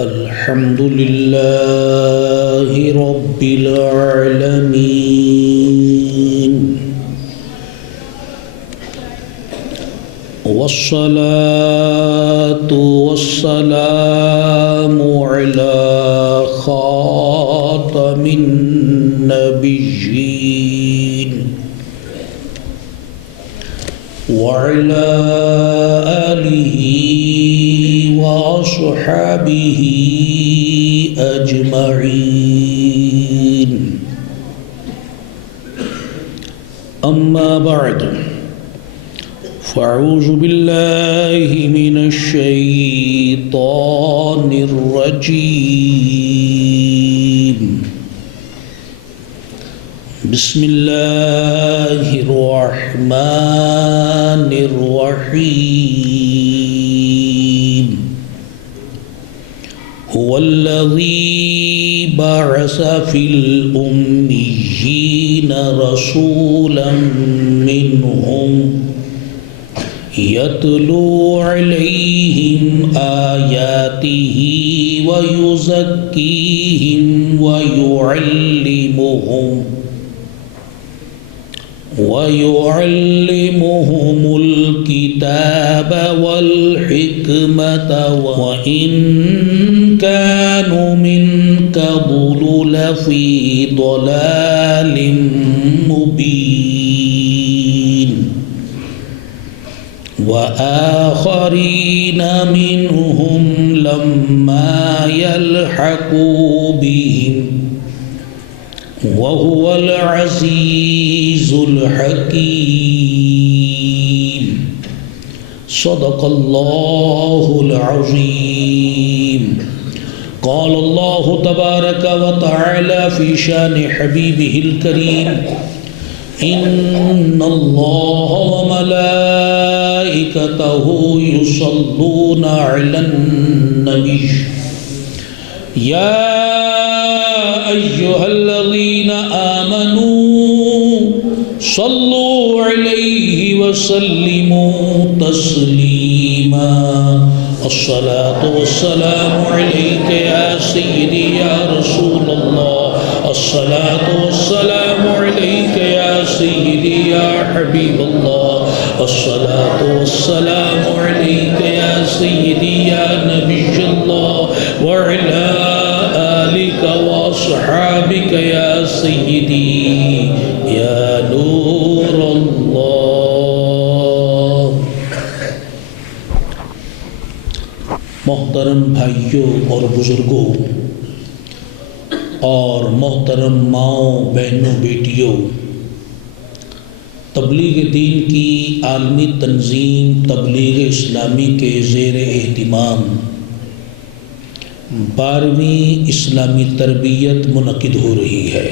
الحمد لله رب العالمين والصلاة والسلام على خاتم النبيين وعلى آله وأصحابه أجمعين أما بعد فأعوذ بالله من الشيطان الرجيم بسم الله الرحمن الرحيم هو الذي بعث في الأميين رسولا منهم يتلو عليهم آياته ويزكيهم ويعلمهم الكتاب والحكمة وإن كانوا من قبل لفي ضلال مبين وآخرين منهم لما يلحقوا بهم وهو العزيز الحكيم صدق الله العظيم. قال الله تبارك وتعالى في شان حبيبه الكريم إن الله وملائكته يصلون على النبي يا أيها الذين آمنوا صلوا عليه وسلموا تسليما. الصلاة والسلام عليك يا سيدي يا رسول الله. الصلاة والسلام عليك يا سيدي يا حبيب الله. الصلاة والسلام عليك يا سيدي يا نبي الله وعلى آلك وأصحابك يا سيدي يا نور الله. محترم بھائیوں اور بزرگوں اور محترم ماؤں بہنوں بیٹیوں، تبلیغ دین کی عالمی تنظیم تبلیغ اسلامی کے زیر اہتمام 12ویں اسلامی تربیت منعقد ہو رہی ہے.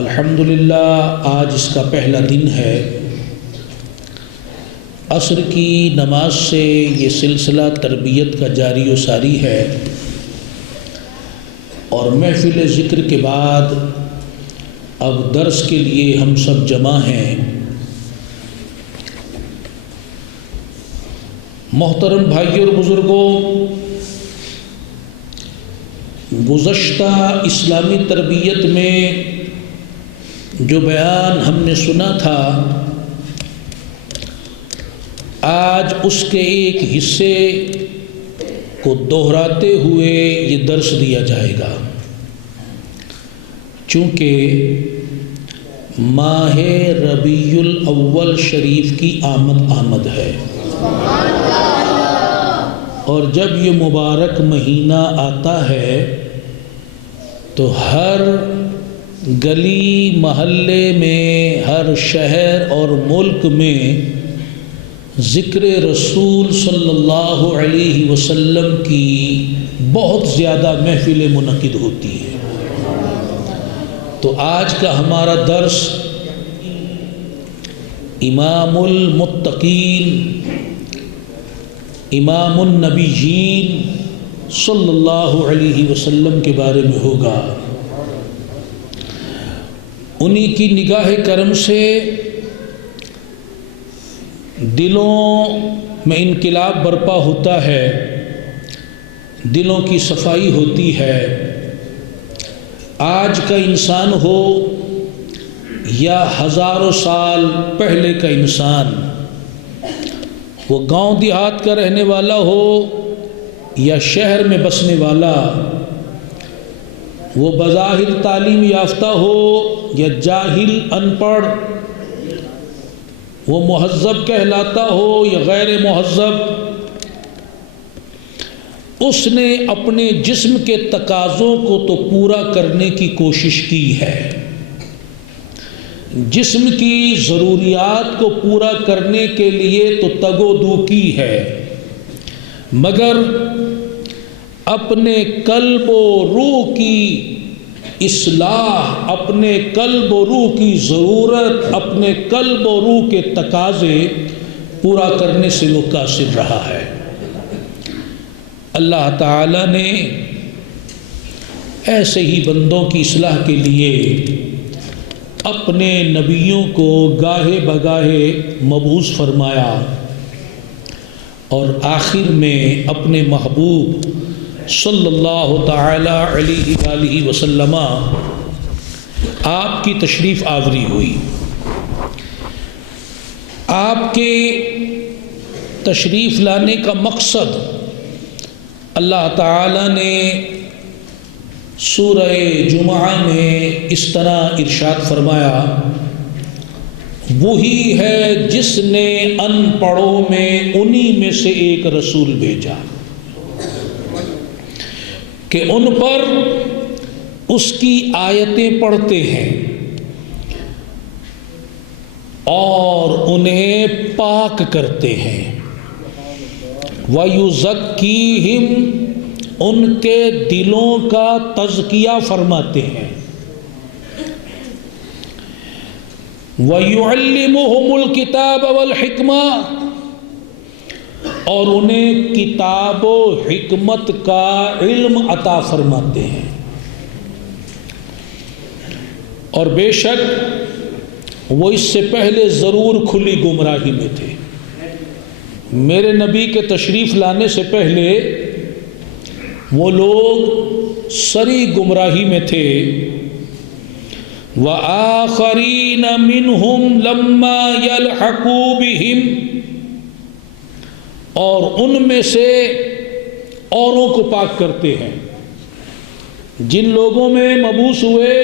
الحمدللہ آج اس کا پہلا دن ہے. عصر کی نماز سے یہ سلسلہ تربیت کا جاری و ساری ہے اور محفل ذکر کے بعد اب درس کے لیے ہم سب جمع ہیں. محترم بھائیوں اور بزرگوں، گزشتہ اسلامی تربیت میں جو بیان ہم نے سنا تھا، آج اس کے ایک حصے کو دہراتے ہوئے یہ درس دیا جائے گا. چونکہ ماہ ربیع الاول شریف کی آمد ہے اور جب یہ مبارک مہینہ آتا ہے تو ہر گلی محلے میں، ہر شہر اور ملک میں ذکر رسول صلی اللہ علیہ وسلم کی بہت زیادہ محفلیں منعقد ہوتی ہیں. تو آج کا ہمارا درس امام المتقین، امام النبیین صلی اللہ علیہ وسلم کے بارے میں ہوگا. انہی کی نگاہ کرم سے دلوں میں انقلاب برپا ہوتا ہے دلوں کی صفائی ہوتی ہے۔ آج کا انسان ہو یا ہزاروں سال پہلے کا انسان، وہ گاؤں دیہات کا رہنے والا ہو یا شہر میں بسنے والا، وہ بظاہر تعلیم یافتہ ہو یا جاہل ان پڑھ، وہ مہذب کہلاتا ہو یا غیر مہذب، اس نے اپنے جسم کے تقاضوں کو تو پورا کرنے کی کوشش کی ہے، جسم کی ضروریات کو پورا کرنے کے لیے تو تگ و دو کی ہے، مگر اپنے قلب و روح کی اصلاح، اپنے قلب و روح کی ضرورت، اپنے قلب و روح کے تقاضے پورا کرنے سے وہ قاصر رہا ہے۔ اللہ تعالیٰ نے ایسے ہی بندوں کی اصلاح کے لیے اپنے نبیوں کو گاہے بگاہے مبعوث فرمایا، اور آخر میں اپنے محبوب صلی اللہ تعالی علیہ وآلہ وسلم آپ کی تشریف آوری ہوئی۔ آپ کے تشریف لانے کا مقصد اللہ تعالیٰ نے سورہ جمعہ میں اس طرح ارشاد فرمایا، وہی ہے جس نے ان پڑھوں میں انہی میں سے ایک رسول بھیجا کہ ان پر اس کی آیتیں پڑھتے ہیں اور انہیں پاک کرتے ہیں، وَيُزَكِّيهِمْ، ان کے دلوں کا تزکیہ فرماتے ہیں، وَيُعَلِّمُهُمُ الْكِتَابَ وَالْحِكْمَةَ، اور انہیں کتاب و حکمت کا علم عطا فرماتے ہیں۔ اور بے شک وہ اس سے پہلے ضرور کھلی گمراہی میں تھے، میرے نبی کے تشریف لانے سے پہلے وہ لوگ سری گمراہی میں تھے۔ وَآخَرِينَ مِنْهُمْ لَمَّا يَلْحَقُوا بِهِمْ، اور ان میں سے اوروں کو پاک کرتے ہیں، جن لوگوں میں مبعوث ہوئے،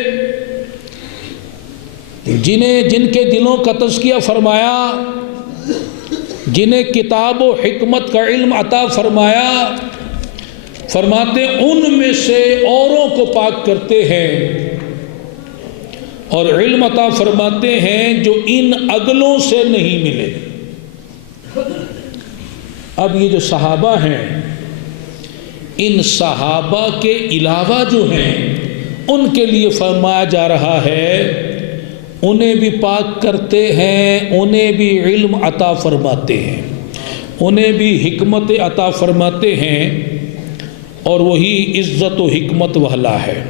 جن کے دلوں کا تزکیہ فرمایا، جنہیں کتاب و حکمت کا علم عطا فرمایا، فرماتے ان میں سے اوروں کو پاک کرتے ہیں اور علم عطا فرماتے ہیں جو ان اگلوں سے نہیں ملے۔ اب یہ جو صحابہ ہیں، ان صحابہ کے علاوہ جو ہیں ان کے لیے فرمایا جا رہا ہے انہیں بھی پاک کرتے ہیں، انہیں بھی علم عطا فرماتے ہیں، انہیں بھی حکمت عطا فرماتے ہیں، اور وہی عزت و حکمت والا ہے۔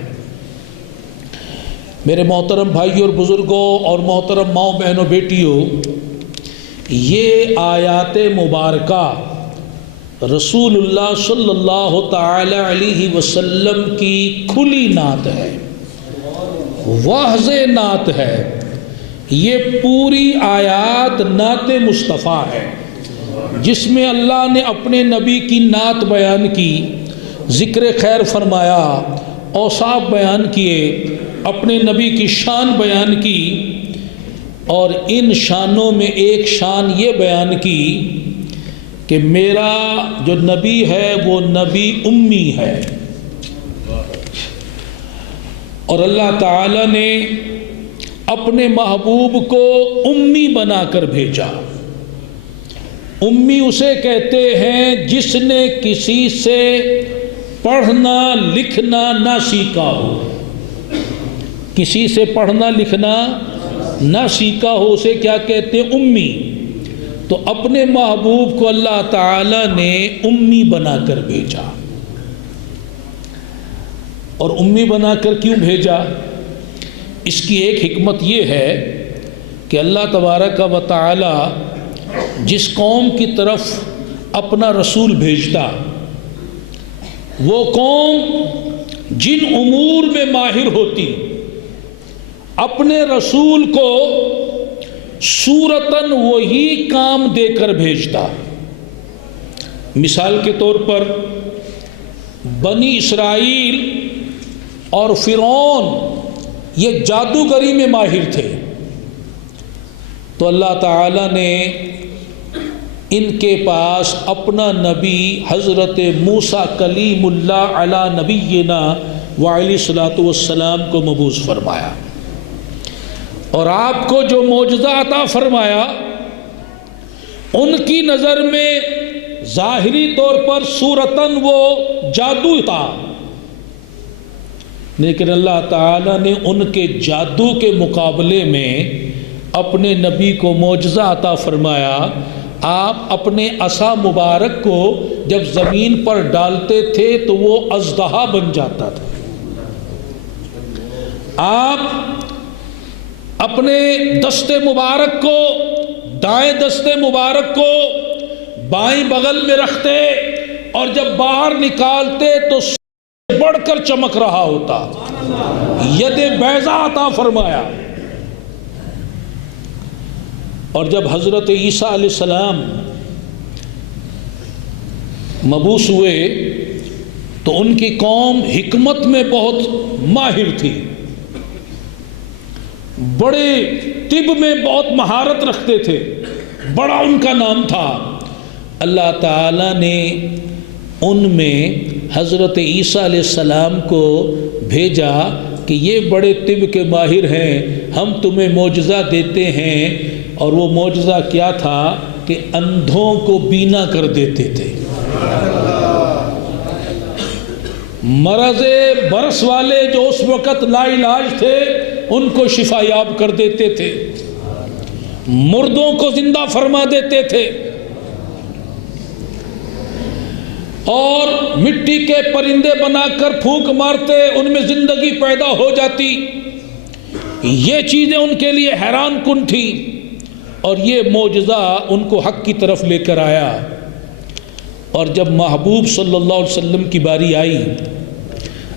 میرے محترم بھائیوں اور بزرگوں اور محترم ماؤں بہنوں بیٹیوں، یہ آیات مبارکہ رسول اللہ صلی اللہ تعالی علیہ وسلم کی کھلی نعت ہے، واضح نعت ہے۔ یہ پوری آیات نعت مصطفیٰ ہے، جس میں اللہ نے اپنے نبی کی نعت بیان کی، ذکر خیر فرمایا، اوصاف بیان کیے، اپنے نبی کی شان بیان کی، اور ان شانوں میں ایک شان یہ بیان کی کہ میرا جو نبی ہے وہ نبی امی ہے، اور اللہ تعالی نے اپنے محبوب کو امی بنا کر بھیجا۔ امی اسے کہتے ہیں جس نے کسی سے پڑھنا لکھنا نہ سیکھا ہو، کسی سے پڑھنا لکھنا نہ سیکھا ہو اسے کیا کہتے ہیں؟ امی۔ تو اپنے محبوب کو اللہ تعالی نے امی بنا کر بھیجا۔ اور امی بنا کر کیوں بھیجا؟ اس کی ایک حکمت یہ ہے کہ اللہ تبارک و تعالی جس قوم کی طرف اپنا رسول بھیجتا وہ قوم جن امور میں ماہر ہوتی اپنے رسول کو صورتاً وہی کام دے کر بھیجتا. مثال کے طور پر بنی اسرائیل اور فرعون یہ جادوگری میں ماہر تھے، تو اللہ تعالیٰ نے ان کے پاس اپنا نبی حضرت موسیٰ کلیم اللہ علی نبینا وعلیہ الصلاۃ والسلام کو مبعوث فرمایا، اور آپ کو جو معجزہ عطا فرمایا ان کی نظر میں ظاہری طور پر صورتاً وہ جادو تھا، لیکن اللہ تعالیٰ نے ان کے جادو کے مقابلے میں اپنے نبی کو معجزہ عطا فرمایا. آپ اپنے عصا مبارک کو جب زمین پر ڈالتے تھے تو وہ اژدہا بن جاتا تھا. آپ اپنے دستے مبارک کو، دائیں دستے مبارک کو بائیں بغل میں رکھتے اور جب باہر نکالتے تو بڑھ کر چمک رہا ہوتا. ید بیضا عطا فرمایا. اور جب حضرت عیسیٰ علیہ السلام مبعوث ہوئے تو ان کی قوم حکمت میں بہت ماہر تھی، بڑے طب میں بہت مہارت رکھتے تھے، بڑا ان کا نام تھا. اللہ تعالیٰ نے ان میں حضرت عیسیٰ علیہ السلام کو بھیجا کہ یہ بڑے طب کے ماہر ہیں، ہم تمہیں معجزہ دیتے ہیں. اور وہ معجزہ کیا تھا کہ اندھوں کو بینا کر دیتے تھے، مرض برس والے جو اس وقت لا علاج تھے ان کو شفا یاب کر دیتے تھے، مردوں کو زندہ فرما دیتے تھے، اور مٹی کے پرندے بنا کر پھونک مارتے ان میں زندگی پیدا ہو جاتی. یہ چیزیں ان کے لیے حیران کن تھی، اور یہ معجزہ ان کو حق کی طرف لے کر آیا. اور جب محبوب صلی اللہ علیہ وسلم کی باری آئی،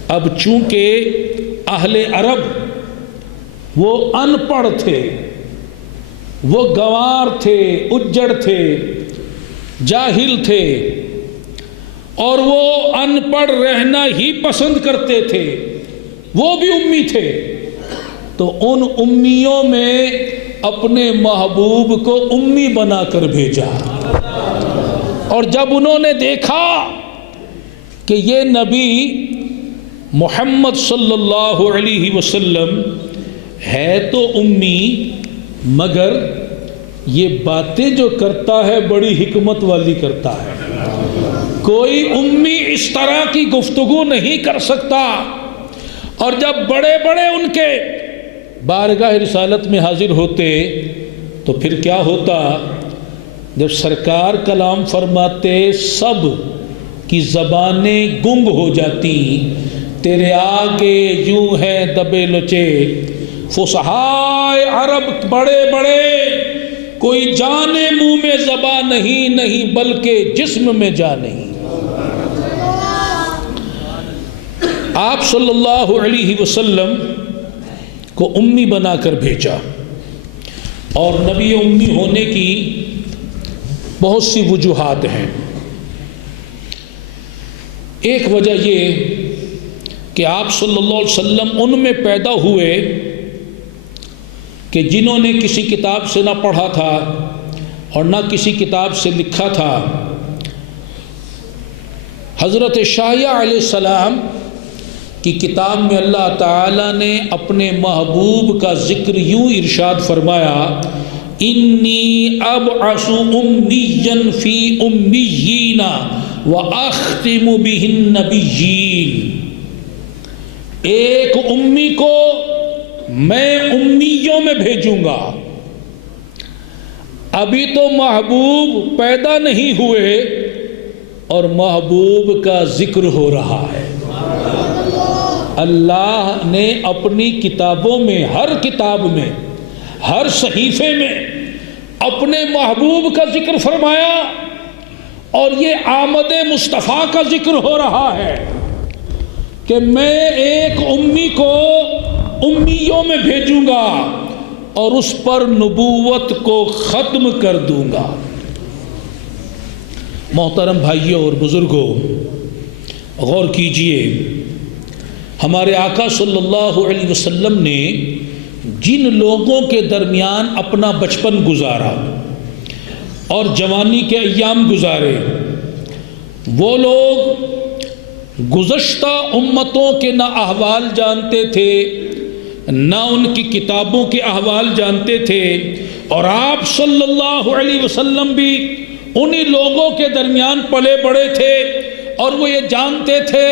اب چونکہ اہل عرب وہ ان پڑھ تھے، وہ گنوار تھے، اجڑ تھے، جاہل تھے، اور وہ ان پڑھ رہنا ہی پسند کرتے تھے، وہ بھی امی تھے. تو ان امیوں میں اپنے محبوب کو امی بنا کر بھیجا. اور جب انہوں نے دیکھا کہ یہ نبی محمد صلی اللہ علیہ وسلم ہے تو امی، مگر یہ باتیں جو کرتا ہے بڑی حکمت والی کرتا ہے، کوئی امی اس طرح کی گفتگو نہیں کر سکتا. اور جب بڑے بڑے ان کے بارگاہ رسالت میں حاضر ہوتے تو پھر کیا ہوتا؟ جب سرکار کلام فرماتے سب کی زبانیں گنگ ہو جاتی. تیرے آگے یوں ہے دبے لچے فصحائے عرب بڑے بڑے، کوئی جانے منہ میں زبان نہیں بلکہ جسم میں جا نہیں. آپ صلی اللہ علیہ وسلم کو امی بنا کر بھیجا. اور نبی امی ہونے کی بہت سی وجوہات ہیں. ایک وجہ یہ کہ آپ صلی اللہ علیہ وسلم ان میں پیدا ہوئے کہ جنہوں نے کسی کتاب سے نہ پڑھا تھا اور نہ کسی کتاب سے لکھا تھا. حضرت شاہیہ علیہ السلام کی کتاب میں اللہ تعالیٰ نے اپنے محبوب کا ذکر یوں ارشاد فرمایا، انی ابعث امیا فی امیین واختم بہ النبیین. ایک امی کو میں امیوں میں بھیجوں گا. ابھی تو محبوب پیدا نہیں ہوئے اور محبوب کا ذکر ہو رہا ہے. اللہ نے اپنی کتابوں میں، ہر کتاب میں، ہر صحیفے میں اپنے محبوب کا ذکر فرمایا، اور یہ آمد مصطفیٰ کا ذکر ہو رہا ہے کہ میں ایک امی کو امیوں میں بھیجوں گا اور اس پر نبوت کو ختم کر دوں گا۔ محترم بھائیوں اور بزرگوں، غور کیجئے، ہمارے آقا صلی اللہ علیہ وسلم نے جن لوگوں کے درمیان اپنا بچپن گزارا اور جوانی کے ایام گزارے، وہ لوگ گزشتہ امتوں کے نہ احوال جانتے تھے، نہ ان کی کتابوں کے احوال جانتے تھے، اور آپ صلی اللہ علیہ وسلم بھی انہی لوگوں کے درمیان پلے بڑے تھے، اور وہ یہ جانتے تھے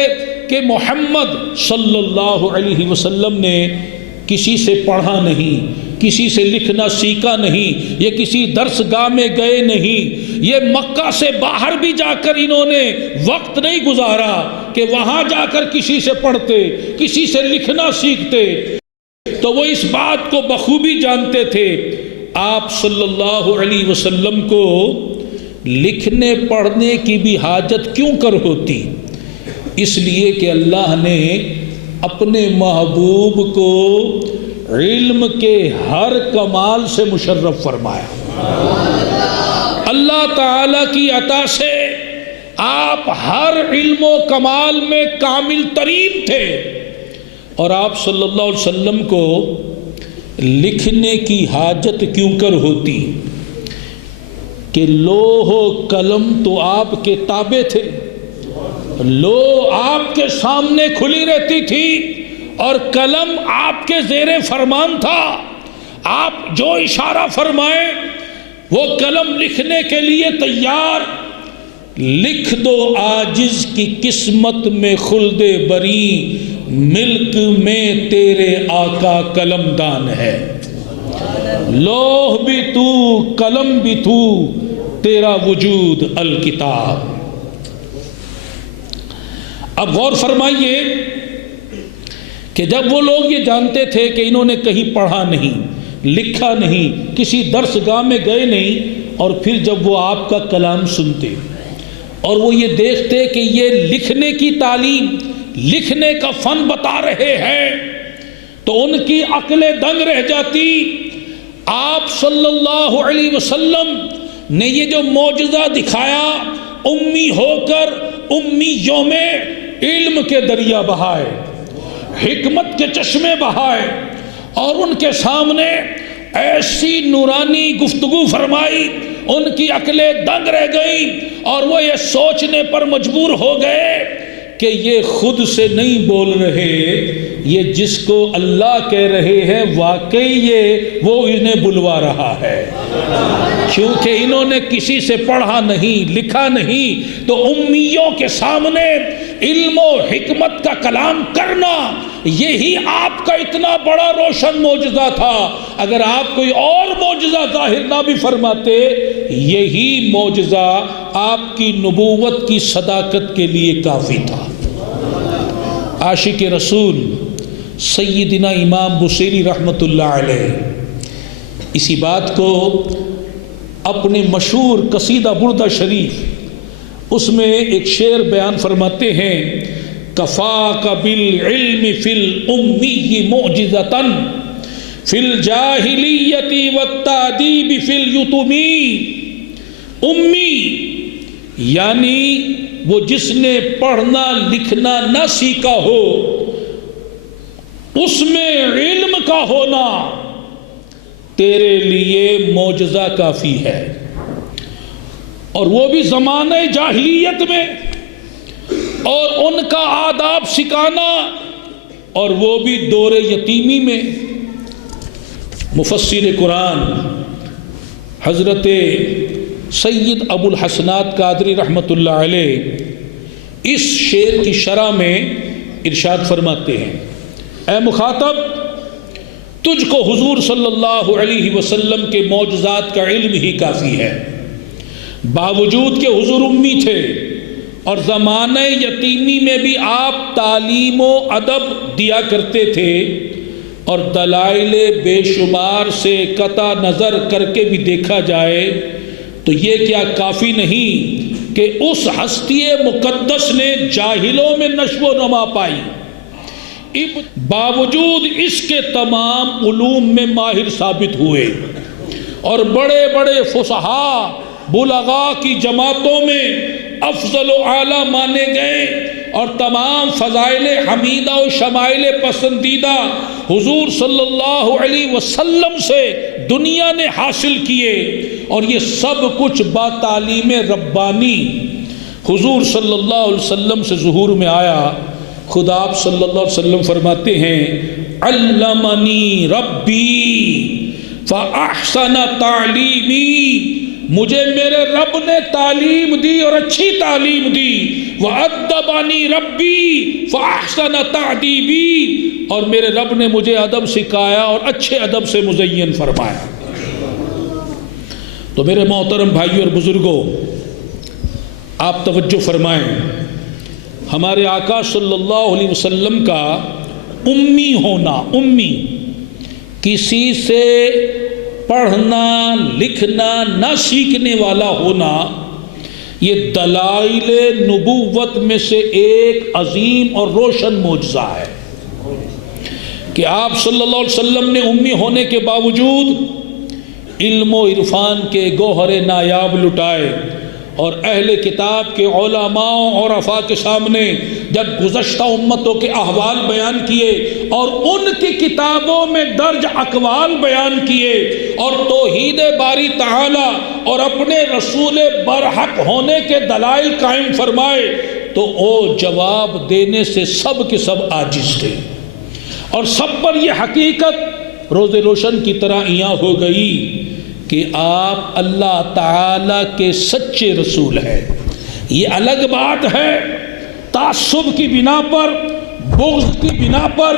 کہ محمد صلی اللہ علیہ وسلم نے کسی سے پڑھا نہیں، کسی سے لکھنا سیکھا نہیں، یہ کسی درس گاہ میں گئے نہیں، یہ مکہ سے باہر بھی جا کر انہوں نے وقت نہیں گزارا کہ وہاں جا کر کسی سے پڑھتے، کسی سے لکھنا سیکھتے۔ تو وہ اس بات کو بخوبی جانتے تھے۔ آپ صلی اللہ علیہ وسلم کو لکھنے پڑھنے کی بھی حاجت کیوں کر ہوتی؟ اس لیے کہ اللہ نے اپنے محبوب کو علم کے ہر کمال سے مشرف فرمایا۔ اللہ تعالیٰ کی عطا سے آپ ہر علم و کمال میں کامل ترین تھے، اور آپ صلی اللہ علیہ وسلم کو لکھنے کی حاجت کیوں کر ہوتی؟ کہ لوح و قلم تو آپ کے تابع تھے، لوح آپ کے سامنے کھلی رہتی تھی اور قلم آپ کے زیر فرمان تھا۔ آپ جو اشارہ فرمائیں وہ قلم لکھنے کے لیے تیار۔ لکھ دو عاجز کی قسمت میں خلد بری، ملک میں تیرے آقا قلم دان ہے۔ لوح بھی تو قلم بھی تو، تیرا وجود الکتاب۔ اب غور فرمائیے کہ جب وہ لوگ یہ جانتے تھے کہ انہوں نے کہیں پڑھا نہیں، لکھا نہیں، کسی درس گاہ میں گئے نہیں، اور پھر جب وہ آپ کا کلام سنتے اور وہ یہ دیکھتے کہ یہ لکھنے کی تعلیم، لکھنے کا فن بتا رہے ہیں، تو ان کی عقلیں دنگ رہ جاتی۔ آپ صلی اللہ علیہ وسلم نے یہ جو معجزہ دکھایا، امی ہو کر امیوں میں علم کے دریا بہائے، حکمت کے چشمے بہائے، اور ان کے سامنے ایسی نورانی گفتگو فرمائی، ان کی عقلیں دنگ رہ گئیں، اور وہ یہ سوچنے پر مجبور ہو گئے کہ یہ خود سے نہیں بول رہے، یہ جس کو اللہ کہہ رہے ہیں واقعی یہ وہ انہیں بلوا رہا ہے۔ کیونکہ انہوں نے کسی سے پڑھا نہیں، لکھا نہیں، تو امیوں کے سامنے علم و حکمت کا کلام کرنا یہی آپ کا اتنا بڑا روشن معجزہ تھا۔ اگر آپ کوئی اور معجزہ ظاہر نہ بھی فرماتے، یہی معجزہ آپ کی نبوت کی صداقت کے لیے کافی تھا۔ عاشق رسول سیدنا امام بصیری رحمۃ اللہ علیہ اسی بات کو اپنے مشہور قصیدہ بردہ شریف، اس میں ایک شعر بیان فرماتے ہیں، کفاک بالعلم فی الامی معجزۃ فی الجاہلیت والتادیب فی الیتمی۔ امی یعنی وہ جس نے پڑھنا لکھنا نہ سیکھا ہو، اس میں علم کا ہونا تیرے لیے معجزہ کافی ہے، اور وہ بھی زمانہ جاہلیت میں، اور ان کا آداب سکھانا، اور وہ بھی دور یتیمی میں۔ مفسر قرآن حضرت سید ابو الحسنات قادری رحمۃ اللہ علیہ اس شعر کی شرح میں ارشاد فرماتے ہیں، اے مخاطب، تجھ کو حضور صلی اللہ علیہ وسلم کے معجزات کا علم ہی کافی ہے، باوجود کہ حضور امی تھے اور زمانہ یتیمی میں بھی آپ تعلیم و ادب دیا کرتے تھے، اور دلائل بے شمار سے قطع نظر کر کے بھی دیکھا جائے تو یہ کیا کافی نہیں کہ اس ہستی مقدس نے جاہلوں میں نشو و نما پائی، باوجود اس کے تمام علوم میں ماہر ثابت ہوئے اور بڑے بڑے فصحاء بلغاء کی جماعتوں میں افضل و اعلیٰ مانے گئے، اور تمام فضائل حمیدہ و شمائل پسندیدہ حضور صلی اللہ علیہ وسلم سے دنیا نے حاصل کیے، اور یہ سب کچھ با تعلیم ربانی حضور صلی اللہ علیہ وسلم سے ظہور میں آیا۔ خدا آپ صلی اللہ علیہ وسلم فرماتے ہیں علمنی ربی فاحسن تعلیمی، مجھے میرے رب نے تعلیم دی اور اچھی تعلیم دی، وَأَدَّبَنِي رَبِّي فَأَحْسَنَ تَعْدِيبِي، اور میرے رب نے مجھے ادب سکھایا اور اچھے ادب سے مزین فرمایا۔ تو میرے محترم بھائیوں اور بزرگوں، آپ توجہ فرمائیں، ہمارے آقا صلی اللہ علیہ وسلم کا امی ہونا، امی کسی سے پڑھنا لکھنا نہ سیکھنے والا ہونا، یہ دلائل نبوت میں سے ایک عظیم اور روشن معجزہ ہے کہ آپ صلی اللہ علیہ وسلم نے امی ہونے کے باوجود علم و عرفان کے گوہر نایاب لٹائے، اور اہل کتاب کے علماء اور عرفاء کے سامنے جب گزشتہ امتوں کے احوال بیان کیے اور ان کی کتابوں میں درج اقوال بیان کیے اور توحید باری تعالی اور اپنے رسول برحق ہونے کے دلائل قائم فرمائے، تو وہ جواب دینے سے سب کے سب عاجز تھے، اور سب پر یہ حقیقت روز روشن کی طرح عیاں ہو گئی کہ آپ اللہ تعالیٰ کے سچے رسول ہیں۔ یہ الگ بات ہے تعصب کی بنا پر، بغض کی بنا پر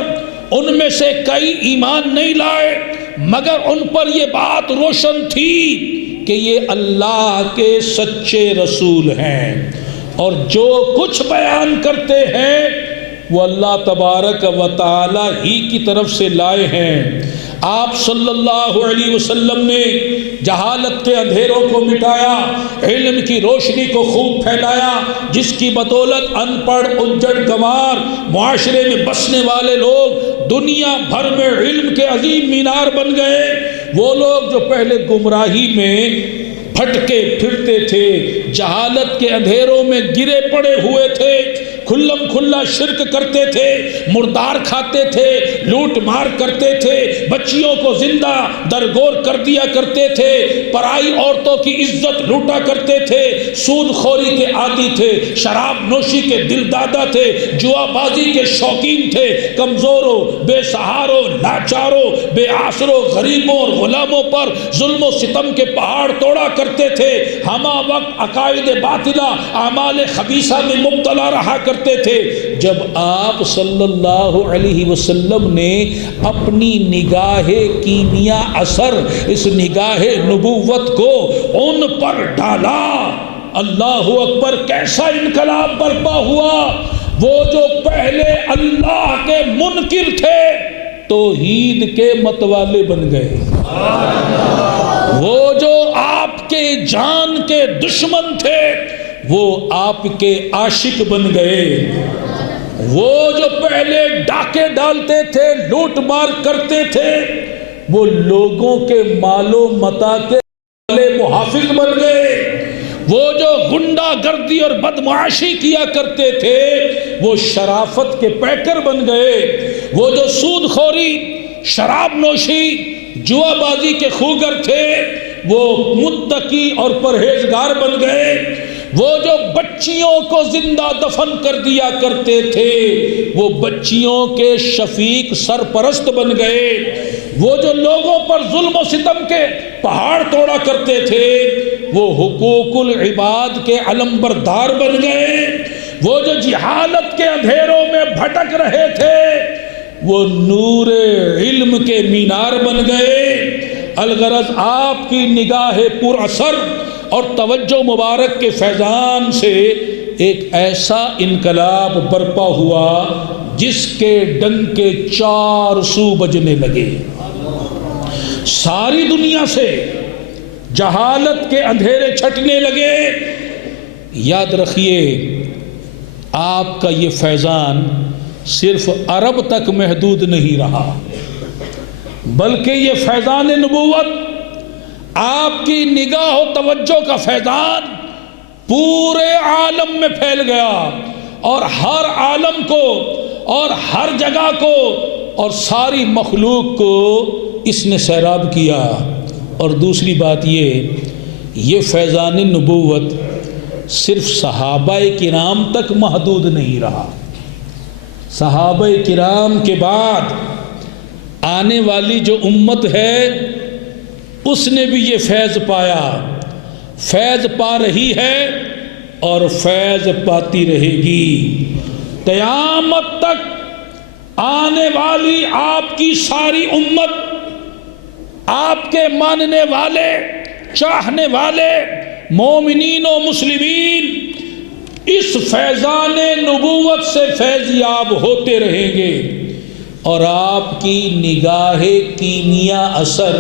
ان میں سے کئی ایمان نہیں لائے، مگر ان پر یہ بات روشن تھی کہ یہ اللہ کے سچے رسول ہیں، اور جو کچھ بیان کرتے ہیں وہ اللہ تبارک و تعالی ہی کی طرف سے لائے ہیں۔ آپ صلی اللہ علیہ وسلم نے جہالت کے اندھیروں کو مٹایا، علم کی روشنی کو خوب پھیلایا، جس کی بدولت ان پڑھ اجڑ گنوار معاشرے میں بسنے والے لوگ دنیا بھر میں علم کے عظیم مینار بن گئے۔ وہ لوگ جو پہلے گمراہی میں بھٹکے پھرتے تھے، جہالت کے اندھیروں میں گرے پڑے ہوئے تھے، کھلم کھلا شرک کرتے تھے، مردار کھاتے تھے، لوٹ مار کرتے تھے، بچیوں کو زندہ درگور کر دیا کرتے تھے، پرائی عورتوں کی عزت لوٹا کرتے تھے، سود خوری کے عادی تھے، شراب نوشی کے دل دادا تھے، جوا بازی کے شوقین تھے، کمزوروں، بے سہاروں، لاچاروں، بے آسروں، غریبوں اور غلاموں پر ظلم و ستم کے پہاڑ توڑا کرتے تھے، ہمہ وقت عقائد باطلہ اعمال خبیثہ میں مبتلا رہا کرتے تھے۔ جب آپ صلی اللہ علیہ وسلم نے اپنی نگاہ کیمیا اثر، اس نگاہ نبوت کو ان پر ڈالا، اللہ اکبر، کیسا انقلاب برپا ہوا۔ وہ جو پہلے اللہ کے منکر تھے توحید کے متوالے بن گئے، وہ جو آپ کے جان کے دشمن تھے وہ آپ کے عاشق بن گئے، وہ جو پہلے ڈاکے ڈالتے تھے، لوٹ مار کرتے تھے، وہ لوگوں کے مال و متاع کے محافظ بن گئے، وہ جو غنڈہ گردی اور بدمعاشی کیا کرتے تھے وہ شرافت کے پیکر بن گئے، وہ جو سود خوری، شراب نوشی، جوا بازی کے خوگر تھے وہ متقی اور پرہیزگار بن گئے، وہ جو بچیوں کو زندہ دفن کر دیا کرتے تھے وہ بچیوں کے شفیق سرپرست بن گئے، وہ جو لوگوں پر ظلم و ستم کے پہاڑ توڑا کرتے تھے وہ حقوق العباد کے علمبردار بن گئے، وہ جو جہالت کے اندھیروں میں بھٹک رہے تھے وہ نور علم کے مینار بن گئے۔ الغرض آپ کی نگاہ پر اثر اور توجہ مبارک کے فیضان سے ایک ایسا انقلاب برپا ہوا جس کے ڈنکے چار سو بجنے لگے، ساری دنیا سے جہالت کے اندھیرے چھٹنے لگے، یاد رکھیے آپ کا یہ فیضان صرف عرب تک محدود نہیں رہا، بلکہ یہ فیضان نبوت آپ کی نگاہ و توجہ کا فیضان پورے عالم میں پھیل گیا، اور ہر عالم کو اور ہر جگہ کو اور ساری مخلوق کو اس نے سیراب کیا۔ اور دوسری بات یہ فیضان نبوت صرف صحابہ کرام تک محدود نہیں رہا، صحابہ کرام کے بعد آنے والی جو امت ہے اس نے بھی یہ فیض پایا، فیض پا رہی ہے اور فیض پاتی رہے گی۔ قیامت تک آنے والی آپ کی ساری امت، آپ کے ماننے والے، چاہنے والے مومنین و مسلمین اس فیضان نبوت سے فیض یاب ہوتے رہیں گے، اور آپ کی نگاہ کیمیا اثر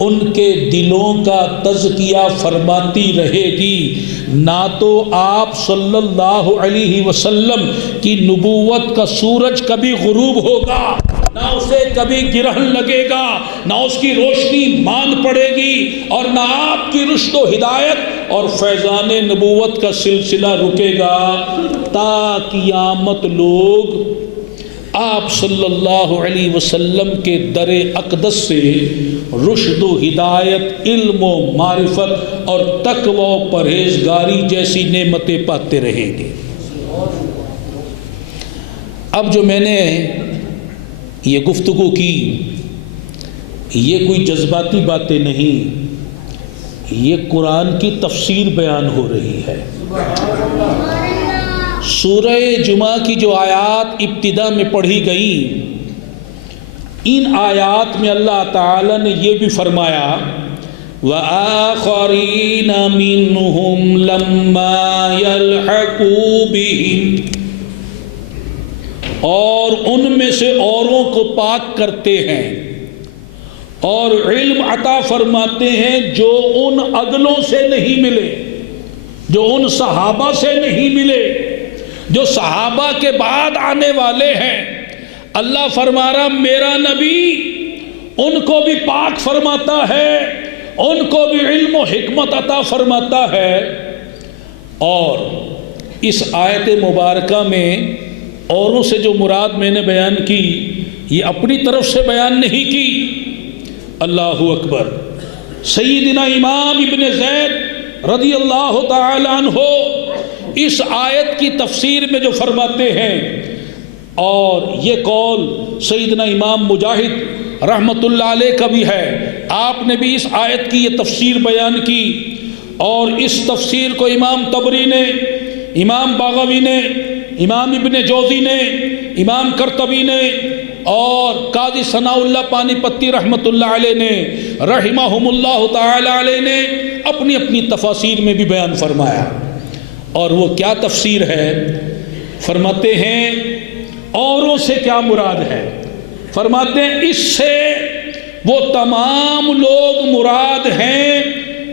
ان کے دلوں کا تزکیہ فرماتی رہے گی۔ نہ تو آپ صلی اللہ علیہ وسلم کی نبوت کا سورج کبھی غروب ہوگا، نہ اسے کبھی گرہن لگے گا، نہ اس کی روشنی ماند پڑے گی، اور نہ آپ کی رشد و ہدایت اور فیضان نبوت کا سلسلہ رکے گا، تا قیامت لوگ آپ صلی اللہ علیہ وسلم کے در اقدس سے رشد و ہدایت، علم و معرفت اور تقوی و پرہیزگاری جیسی نعمتیں پاتے رہیں گے۔ اب جو میں نے یہ گفتگو کی، یہ کوئی جذباتی باتیں نہیں، یہ قرآن کی تفسیر بیان ہو رہی ہے۔ سورہ جمعہ کی جو آیات ابتدا میں پڑھی گئی، ان آیات میں اللہ تعالی نے یہ بھی فرمایا وَآخَرِينَ مِنْهُمْ لَمَّا يَلْحَقُوا بِهِمْ، اور ان میں سے اوروں کو پاک کرتے ہیں اور علم عطا فرماتے ہیں جو ان اگلوں سے نہیں ملے، جو ان صحابہ سے نہیں ملے، جو صحابہ کے بعد آنے والے ہیں۔ اللہ فرما رہا میرا نبی ان کو بھی پاک فرماتا ہے، ان کو بھی علم و حکمت عطا فرماتا ہے۔ اور اس آیت مبارکہ میں اوروں سے جو مراد میں نے بیان کی، یہ اپنی طرف سے بیان نہیں کی۔ اللہ اکبر۔ سیدنا امام ابن زید رضی اللہ تعالی عنہ اس آیت کی تفسیر میں جو فرماتے ہیں، اور یہ قول سیدنا امام مجاہد رحمت اللہ علیہ کا بھی ہے، آپ نے بھی اس آیت کی یہ تفسیر بیان کی، اور اس تفسیر کو امام طبری نے، امام باغوی نے، امام ابن جوزی نے، امام قرطبی نے اور قاضی ثناء اللہ پانی پتی رحمت اللہ علیہ نے، رحمہم اللہ تعالی علیہ نے اپنی اپنی تفاسیر میں بھی بیان فرمایا۔ اور وہ کیا تفسیر ہے؟ فرماتے ہیں اوروں سے کیا مراد ہے؟ فرماتے ہیں اس سے وہ تمام لوگ مراد ہیں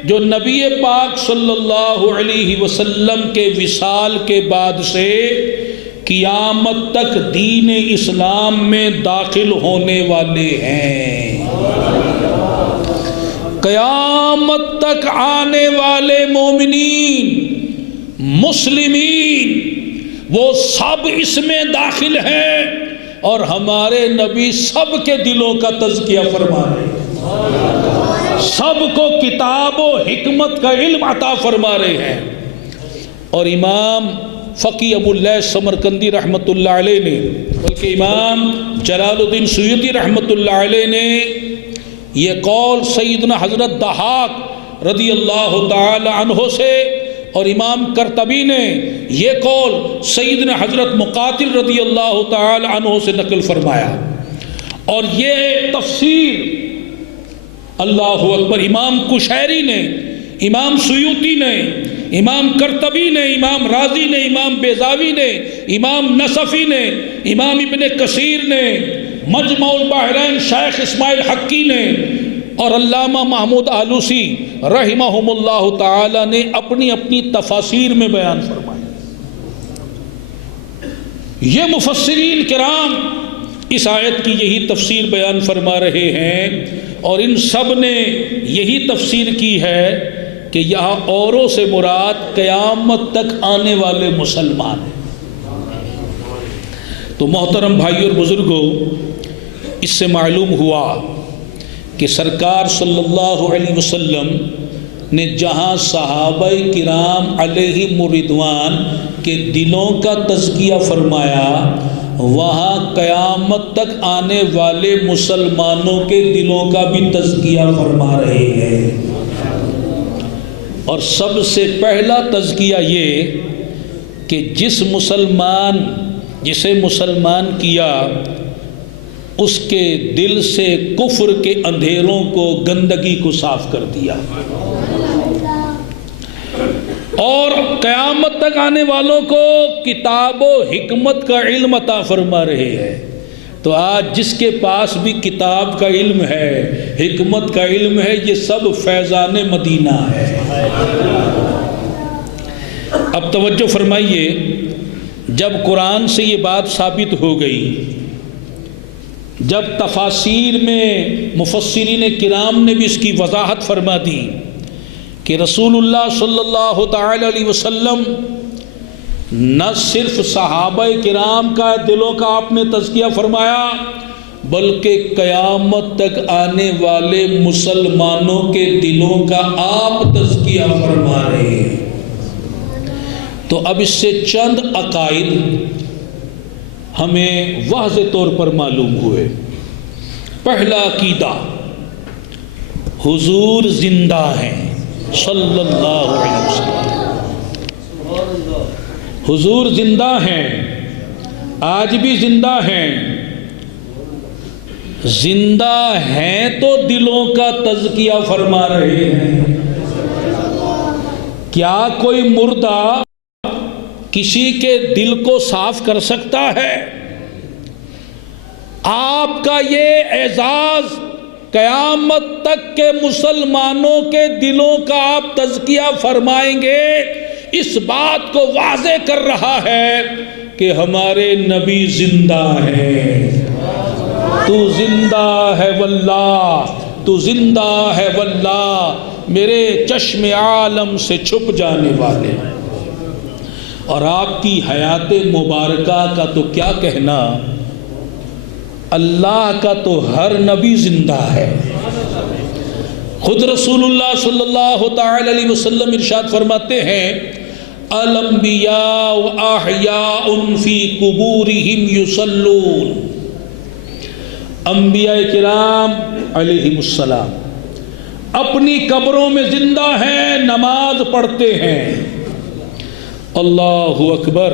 جو نبی پاک صلی اللہ علیہ وسلم کے وصال کے بعد سے قیامت تک دین اسلام میں داخل ہونے والے ہیں۔ قیامت تک آنے والے مومنین، مسلمین، وہ سب اس میں داخل ہیں، اور ہمارے نبی سب کے دلوں کا تزکیہ فرما رہے ہیں، سب کو کتاب و حکمت کا علم عطا فرما رہے ہیں۔ اور امام فقی ابو اللیث سمرقندی رحمت اللہ علیہ نے، بلکہ امام جلال الدین سیوطی رحمت اللہ علیہ نے یہ قول سیدنا حضرت ضحاک رضی اللہ تعالی عنہ سے، اور امام قرطبی نے یہ قول سیدنا حضرت مقاتل رضی اللہ تعالی عنہ سے نقل فرمایا۔ اور یہ تفسیر اللہ اکبر امام قشیری نے، امام سیوطی نے، امام قرطبی نے، امام رازی نے، امام بیضاوی نے، امام نصفی نے، امام ابن کثیر نے، مجمع البحرین شیخ اسماعیل حقی نے، اور علامہ محمود آلوسی رحمہم اللہ تعالی نے اپنی اپنی تفاسیر میں بیان فرمایا۔ یہ مفسرین کرام اس آیت کی یہی تفسیر بیان فرما رہے ہیں، اور ان سب نے یہی تفسیر کی ہے کہ یہاں اوروں سے مراد قیامت تک آنے والے مسلمان ہیں۔ تو محترم بھائی اور بزرگوں، اس سے معلوم ہوا کہ سرکار صلی اللہ علیہ وسلم نے جہاں صحابہ کرام علیہم رضوان کے دلوں کا تزکیہ فرمایا، وہاں قیامت تک آنے والے مسلمانوں کے دلوں کا بھی تزکیہ فرما رہے ہیں۔ اور سب سے پہلا تزکیہ یہ کہ جسے مسلمان کیا، اس کے دل سے کفر کے اندھیروں کو، گندگی کو صاف کر دیا، اور قیامت تک آنے والوں کو کتاب و حکمت کا علم عطا فرما رہے ہیں۔ تو آج جس کے پاس بھی کتاب کا علم ہے، حکمت کا علم ہے، یہ سب فیضان مدینہ ہے۔ اب توجہ فرمائیے، جب قرآن سے یہ بات ثابت ہو گئی، جب تفاسیر میں مفسرین کرام نے بھی اس کی وضاحت فرما دی کہ رسول اللہ صلی اللہ تعالی علیہ وسلم نہ صرف صحابہ کرام کا دلوں کا آپ نے تزکیہ فرمایا، بلکہ قیامت تک آنے والے مسلمانوں کے دلوں کا آپ تزکیہ فرما رہے ہیں۔ تو اب اس سے چند عقائد ہمیں واضح طور پر معلوم ہوئے۔ پہلا عقیدہ، حضور زندہ ہیں صلی اللہ علیہ وسلم۔ حضور زندہ ہیں، آج بھی زندہ ہیں۔ زندہ ہیں تو دلوں کا تزکیہ فرما رہے ہیں۔ کیا کوئی مردہ کسی کے دل کو صاف کر سکتا ہے؟ آپ کا یہ اعزاز قیامت تک کے مسلمانوں کے دلوں کا آپ تزکیہ فرمائیں گے، اس بات کو واضح کر رہا ہے کہ ہمارے نبی زندہ ہے۔ تو زندہ ہے واللہ، تو زندہ ہے واللہ، میرے چشم عالم سے چھپ جانے والے۔ اور آپ کی حیات مبارکہ کا تو کیا کہنا، اللہ کا تو ہر نبی زندہ ہے۔ خود رسول اللہ صلی اللہ تعالی علیہ وسلم ارشاد فرماتے ہیں، الانبیاء احیاء فی قبورہم یصلون۔ انبیاء کرام علیہم السلام اپنی قبروں میں زندہ ہیں، نماز پڑھتے ہیں۔ اللہ اکبر،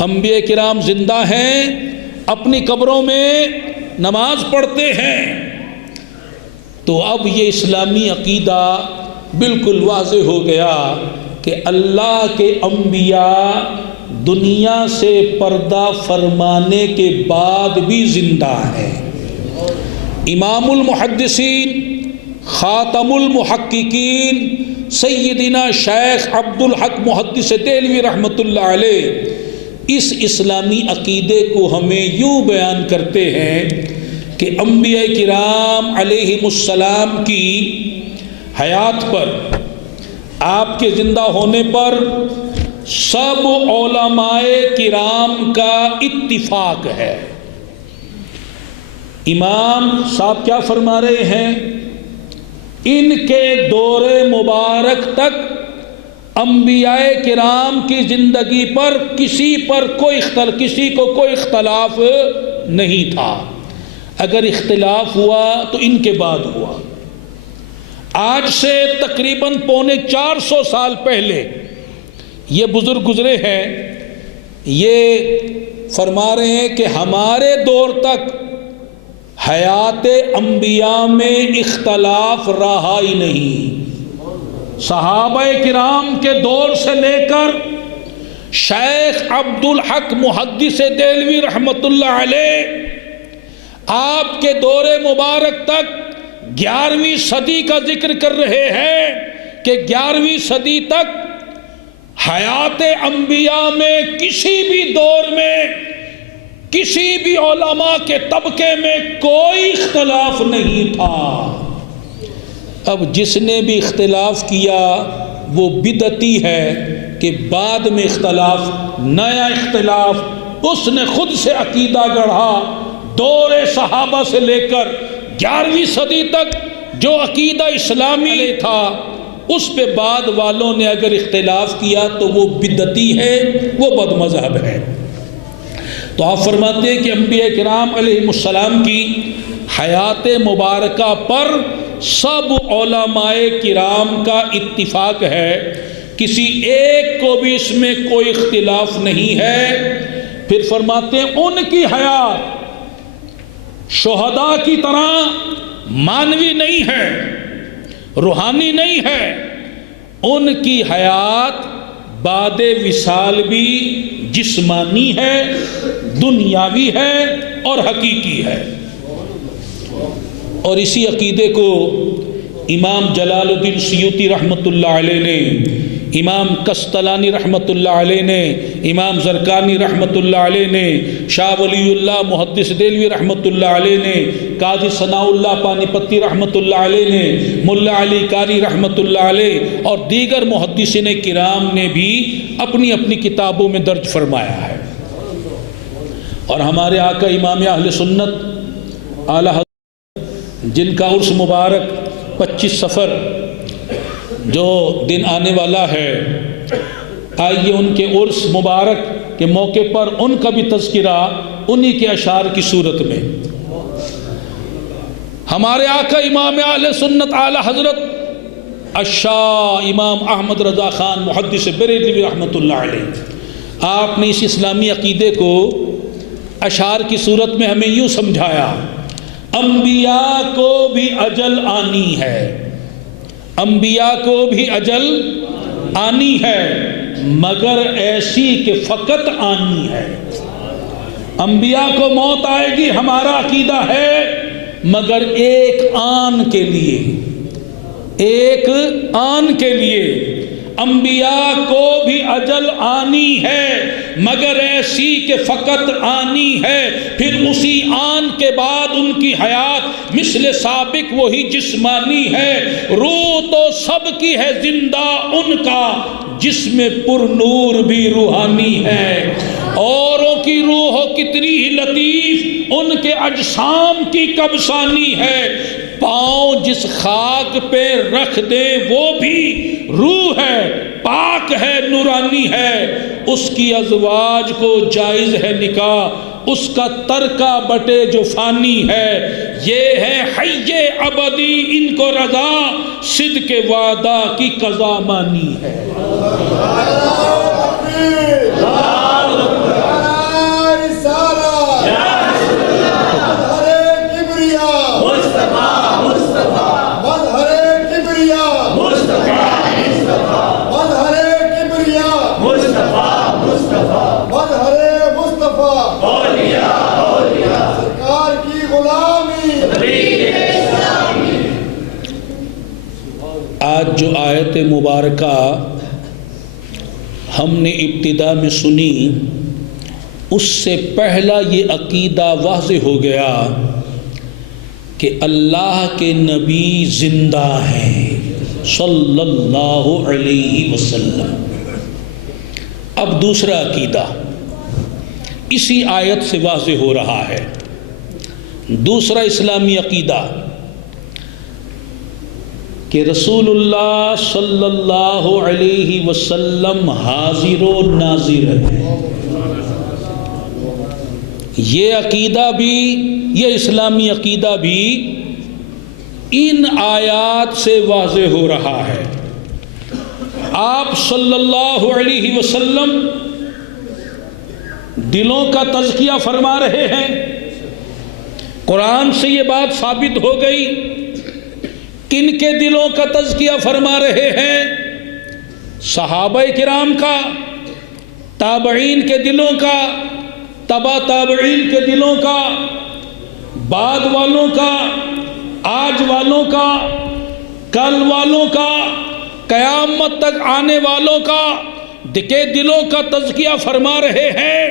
انبیاء کرام زندہ ہیں، اپنی قبروں میں نماز پڑھتے ہیں۔ تو اب یہ اسلامی عقیدہ بالکل واضح ہو گیا کہ اللہ کے انبیاء دنیا سے پردہ فرمانے کے بعد بھی زندہ ہیں۔ امام المحدثین، خاتم المحققین سیدنا شیخ عبدالحق محدث دہلوی رحمۃ اللہ علیہ اس اسلامی عقیدے کو ہمیں یوں بیان کرتے ہیں کہ انبیاء کرام علیہم السلام کی حیات پر، آپ کے زندہ ہونے پر سب علماء کرام کا اتفاق ہے۔ امام صاحب کیا فرما رہے ہیں؟ ان کے دور مبارک تک انبیاء کرام کی زندگی پر کسی کو کوئی اختلاف نہیں تھا۔ اگر اختلاف ہوا تو ان کے بعد ہوا۔ آج سے تقریباً 450 سال پہلے یہ بزرگ گزرے ہیں، یہ فرما رہے ہیں کہ ہمارے دور تک حیات انبیاء میں اختلاف رہا ہی نہیں۔ صحابہ کرام کے دور سے لے کر شیخ عبدالحق محدث دہلوی رحمۃ اللہ علیہ آپ کے دور مبارک تک 11ویں صدی کا ذکر کر رہے ہیں کہ 11ویں صدی تک حیات انبیاء میں کسی بھی دور میں کسی بھی علماء کے طبقے میں کوئی اختلاف نہیں تھا۔ اب جس نے بھی اختلاف کیا وہ بدعتی ہے کہ بعد میں اختلاف، نیا اختلاف، اس نے خود سے عقیدہ گڑھا۔ دور صحابہ سے لے کر 11ویں صدی تک جو عقیدہ اسلامی تھا اس پہ بعد والوں نے اگر اختلاف کیا تو وہ بدعتی ہے، وہ بد مذہب ہے۔ تو آپ فرماتے ہیں کہ انبیاء کرام علیہ السلام کی حیات مبارکہ پر سب علماء کرام کا اتفاق ہے، کسی ایک کو بھی اس میں کوئی اختلاف نہیں ہے۔ پھر فرماتے ہیں ان کی حیات شہداء کی طرح مانوی نہیں ہے، روحانی نہیں ہے، ان کی حیات بعد وصال بھی جسمانی ہے، دنیاوی ہے اور حقیقی ہے۔ اور اسی عقیدے کو امام جلال الدین سیوطی رحمۃ اللہ علیہ نے، امام قسطلانی رحمۃ اللہ علیہ نے، امام زرقانی رحمۃ اللہ علیہ نے، شاہ ولی اللہ محدث دہلوی رحمۃ اللہ علیہ نے، قاضی ثناء اللہ پانی پتی رحمۃ اللہ علیہ نے، ملا علی قاری رحمۃ اللہ علیہ اور دیگر محدثین کرام نے بھی اپنی اپنی کتابوں میں درج فرمایا ہے۔ اور ہمارے آقا امام اہل سنت اعلیٰ حضرت جن کا عرس مبارک 25 صفر جو دن آنے والا ہے، آئیے ان کے عرس مبارک کے موقع پر ان کا بھی تذکرہ انہی کے اشعار کی صورت میں۔ ہمارے آقا امام اہل سنت اعلیٰ حضرت الشاہ امام احمد رضا خان محدث بریلوی رحمۃ اللہ علیہ، آپ نے اس اسلامی عقیدے کو اشعار کی صورت میں ہمیں یوں سمجھایا: انبیاء کو بھی اجل آنی ہے، انبیاء کو بھی اجل آنی ہے، مگر ایسی کہ فقط آنی ہے۔ انبیاء کو موت آئے گی، ہمارا عقیدہ ہے، مگر ایک آن کے لیے، ایک آن کے لیے۔ انبیاء کو بھی اجل آنی ہے مگر ایسی کہ فقط آنی ہے، پھر اسی آن کے بعد ان کی حیات مثل سابق وہی جسمانی ہے۔ روح تو سب کی ہے زندہ ان کا، جسم پر نور بھی روحانی ہے۔ اوروں کی روح کتنی ہی لطیف، ان کے اجسام کی کبسانی ہے۔ پاؤں جس خاک پہ رکھ دے وہ بھی روح ہے، پاک ہے، نورانی ہے۔ اس کی ازواج کو جائز ہے نکاح، اس کا ترکہ بٹے جو فانی ہے۔ یہ ہے حی ابدی، ان کو رضا صدق وعدہ کی قضا مانی ہے۔ آج جو آیت مبارکہ ہم نے ابتدا میں سنی، اس سے پہلا یہ عقیدہ واضح ہو گیا کہ اللہ کے نبی زندہ ہیں صلی اللہ علیہ وسلم۔ اب دوسرا عقیدہ اسی آیت سے واضح ہو رہا ہے۔ دوسرا اسلامی عقیدہ کہ رسول اللہ صلی اللہ علیہ وسلم حاضر و ناظر ہے۔ یہ عقیدہ بھی، یہ اسلامی عقیدہ بھی ان آیات سے واضح ہو رہا ہے۔ آپ صلی اللہ علیہ وسلم دلوں کا تزکیہ فرما رہے ہیں، قرآن سے یہ بات ثابت ہو گئی۔ کن کے دلوں کا تزکیہ فرما رہے ہیں؟ صحابہ کرام کا، تابعین کے دلوں کا، تبع تابعین کے دلوں کا، بعد والوں کا، آج والوں کا، کل والوں کا، قیامت تک آنے والوں کا کے دلوں کا تزکیہ فرما رہے ہیں۔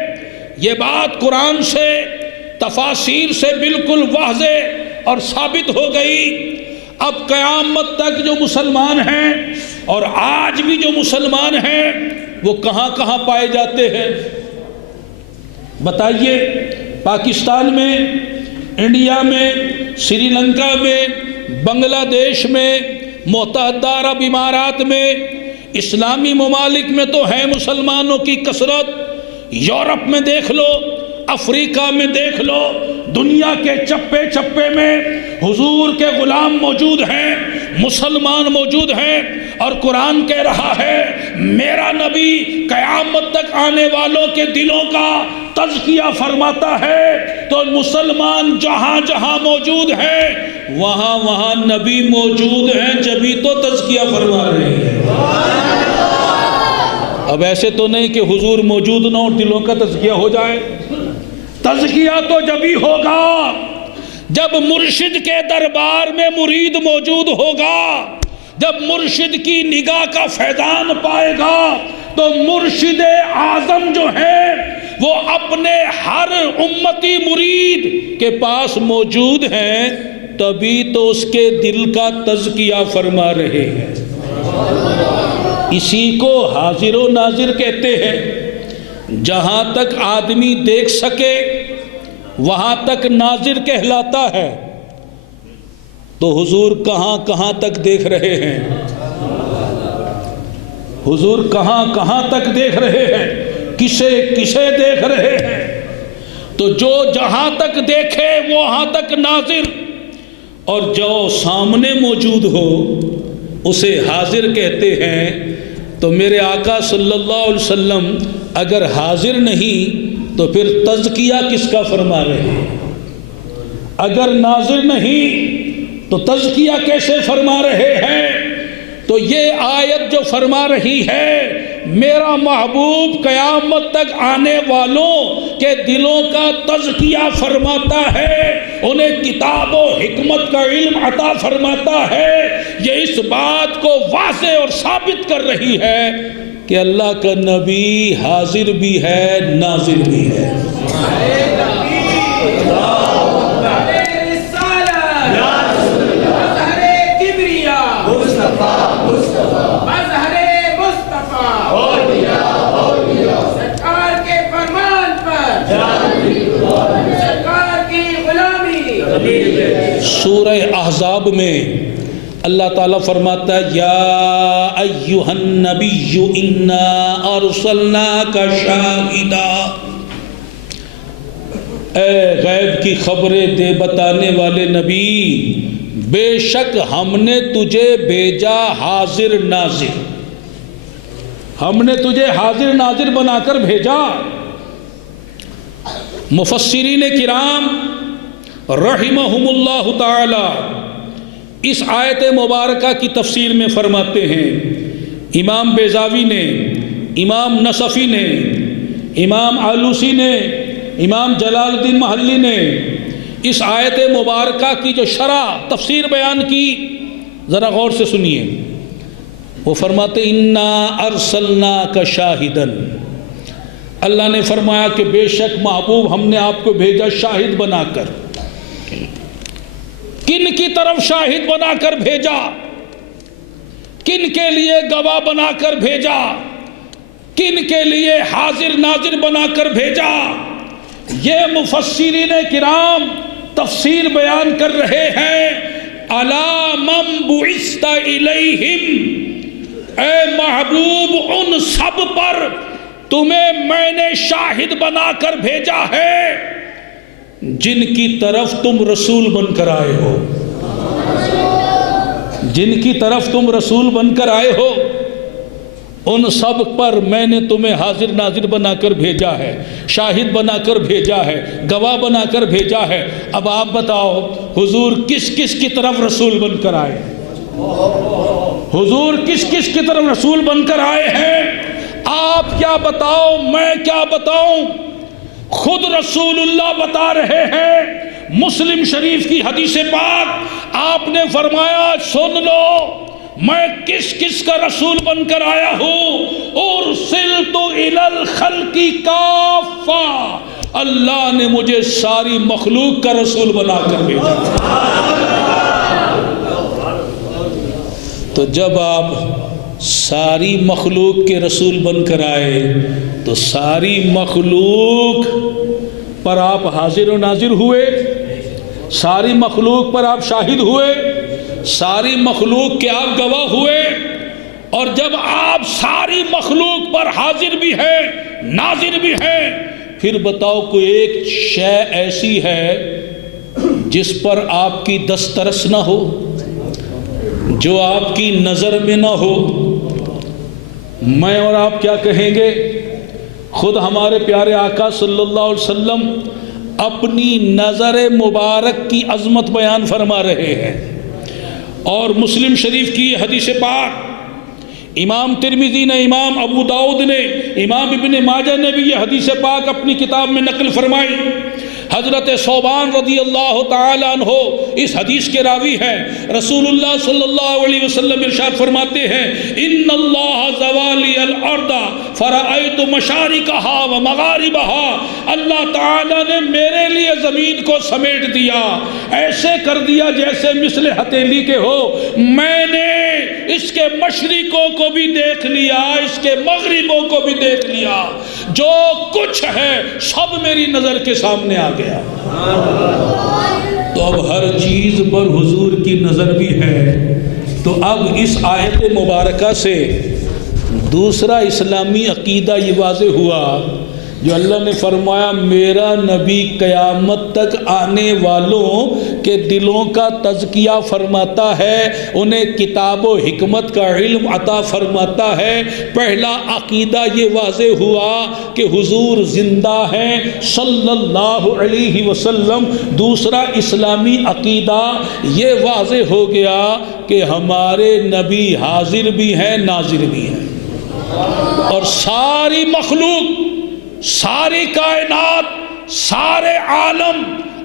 یہ بات قرآن سے، تفاسیر سے بالکل واضح اور ثابت ہو گئی۔ اب قیامت تک جو مسلمان ہیں اور آج بھی جو مسلمان ہیں وہ کہاں کہاں پائے جاتے ہیں؟ بتائیے، پاکستان میں، انڈیا میں، سری لنکا میں، بنگلہ دیش میں، متحدہ عرب امارات میں، اسلامی ممالک میں تو ہے مسلمانوں کی کثرت۔ یورپ میں دیکھ لو، افریقہ میں دیکھ لو، دنیا کے چپے چپے میں حضور کے غلام موجود ہیں، مسلمان موجود ہیں، اور قرآن کہہ رہا ہے میرا نبی قیامت تک آنے والوں کے دلوں کا تزکیہ فرماتا ہے۔ تو مسلمان جہاں جہاں موجود ہیں وہاں وہاں نبی موجود ہیں، جبھی تو تزکیہ فرما رہے ہیں۔ اب ایسے تو نہیں کہ حضور موجود نہ اور دلوں کا تزکیہ ہو جائے۔ تزکیہ تو جبھی ہوگا جب مرشد کے دربار میں مرید موجود ہوگا، جب مرشد کی نگاہ کا فیضان پائے گا تو مرشد اعظم جو ہے وہ اپنے ہر امتی مرید کے پاس موجود ہیں، تبھی تو اس کے دل کا تزکیہ فرما رہے ہیں۔ اسی کو حاضر و ناظر کہتے ہیں۔ جہاں تک آدمی دیکھ سکے وہاں تک ناظر کہلاتا ہے۔ تو حضور کہاں کہاں تک دیکھ رہے ہیں؟ حضور کہاں کہاں تک دیکھ رہے ہیں؟ کسے کسے دیکھ رہے ہیں؟ تو جو جہاں تک دیکھے وہاں تک ناظر، اور جو سامنے موجود ہو اسے حاضر کہتے ہیں۔ تو میرے آقا صلی اللہ علیہ وسلم اگر حاضر نہیں تو پھر تزکیہ کس کا فرما رہے ہیں؟ اگر ناظر نہیں تو تزکیہ کیسے فرما رہے ہیں؟ تو یہ آیت جو فرما رہی ہے میرا محبوب قیامت تک آنے والوں کے دلوں کا تزکیہ فرماتا ہے، انہیں کتاب و حکمت کا علم عطا فرماتا ہے، یہ اس بات کو واضح اور ثابت کر رہی ہے کہ اللہ کا نبی حاضر بھی ہے، ناظر بھی ہے۔ سورہ احزاب میں اللہ تعالیٰ فرماتا ہے یا ایہا النبی انا ارسلناک شاہدا، اے غیب کی خبریں دے بتانے والے نبی، بے شک ہم نے تجھے بھیجا حاضر ناظر، ہم نے تجھے حاضر ناظر بنا کر بھیجا۔ مفسرین کرام رحمہم اللہ تعالی اس آیت مبارکہ کی تفسیر میں فرماتے ہیں، امام بیضاوی نے، امام نصفی نے، امام آلوسی نے، امام جلال الدین محلی نے اس آیت مبارکہ کی جو شرح تفسیر بیان کی، ذرا غور سے سنیے۔ وہ فرماتے انا ارسلناک شاہدن، اللہ نے فرمایا کہ بے شک محبوب ہم نے آپ کو بھیجا شاہد بنا کر۔ کن کی طرف شاہد بنا کر بھیجا؟ کن کے لیے گواہ بنا کر بھیجا؟ کن کے لیے حاضر ناظر بنا کر بھیجا؟ یہ مفسرین کرام تفسیر بیان کر رہے ہیں، الا من بعثت الیہم، اے محبوب ان سب پر تمہیں میں نے شاہد بنا کر بھیجا ہے جن کی طرف تم رسول بن کر آئے ہو، جن کی طرف تم رسول بن کر آئے ہو، ان سب پر میں نے تمہیں حاضر ناظر بنا کر بھیجا ہے، شاہد بنا کر بھیجا ہے، گواہ بنا کر بھیجا ہے۔ اب آپ بتاؤ حضور کس کس کی طرف رسول بن کر آئے؟ حضور کس کس کی طرف رسول بن کر آئے ہیں؟ آپ کیا بتاؤ، میں کیا بتاؤں؟ خود رسول اللہ بتا رہے ہیں مسلم شریف کی حدیث پاک آپ نے فرمایا سن لو میں کس کس کا رسول بن کر آیا ہوں، ارسلت الی الخلق کافہ، اللہ نے مجھے ساری مخلوق کا رسول بنا کر بھیجا۔ تو جب آپ ساری مخلوق کے رسول بن کر آئے تو ساری مخلوق پر آپ حاضر و ناظر ہوئے، ساری مخلوق پر آپ شاہد ہوئے، ساری مخلوق کے آپ گواہ ہوئے، اور جب آپ ساری مخلوق پر حاضر بھی ہیں ناظر بھی ہیں، پھر بتاؤ کوئی ایک شے ایسی ہے جس پر آپ کی دسترس نہ ہو، جو آپ کی نظر میں نہ ہو؟ میں اور آپ کیا کہیں گے؟ خود ہمارے پیارے آقا صلی اللہ علیہ وسلم اپنی نظر مبارک کی عظمت بیان فرما رہے ہیں، اور مسلم شریف کی حدیث پاک امام ترمذی نے، امام ابو داؤد نے، امام ابن ماجہ نے بھی یہ حدیث پاک اپنی کتاب میں نقل فرمائی۔ حضرت ثوبان رضی اللہ تعالی عنہ اس حدیث کے راوی ہیں۔ رسول اللہ صلی اللہ علیہ وسلم ارشاد فرماتے ہیں ان اللہ زوالی الارض فرأیت مشارقہا و مغاربہا، اللہ تعالی نے میرے لیے زمین کو سمیٹ دیا، ایسے کر دیا جیسے مثل ہتھیلی کے ہو، میں نے اس کے مشرقوں کو بھی دیکھ لیا، اس کے مغربوں کو بھی دیکھ لیا، جو کچھ ہے سب میری نظر کے سامنے آ گیا۔ تو اب ہر چیز پر حضور کی نظر بھی ہے۔ تو اب اس آیت مبارکہ سے دوسرا اسلامی عقیدہ یہ واضح ہوا جو اللہ نے فرمایا میرا نبی قیامت تک آنے والوں کے دلوں کا تزکیہ فرماتا ہے، انہیں کتاب و حکمت کا علم عطا فرماتا ہے۔ پہلا عقیدہ یہ واضح ہوا کہ حضور زندہ ہیں صلی اللہ علیہ وسلم۔ دوسرا اسلامی عقیدہ یہ واضح ہو گیا کہ ہمارے نبی حاضر بھی ہیں ناظر بھی ہیں، اور ساری مخلوق، ساری کائنات، سارے عالم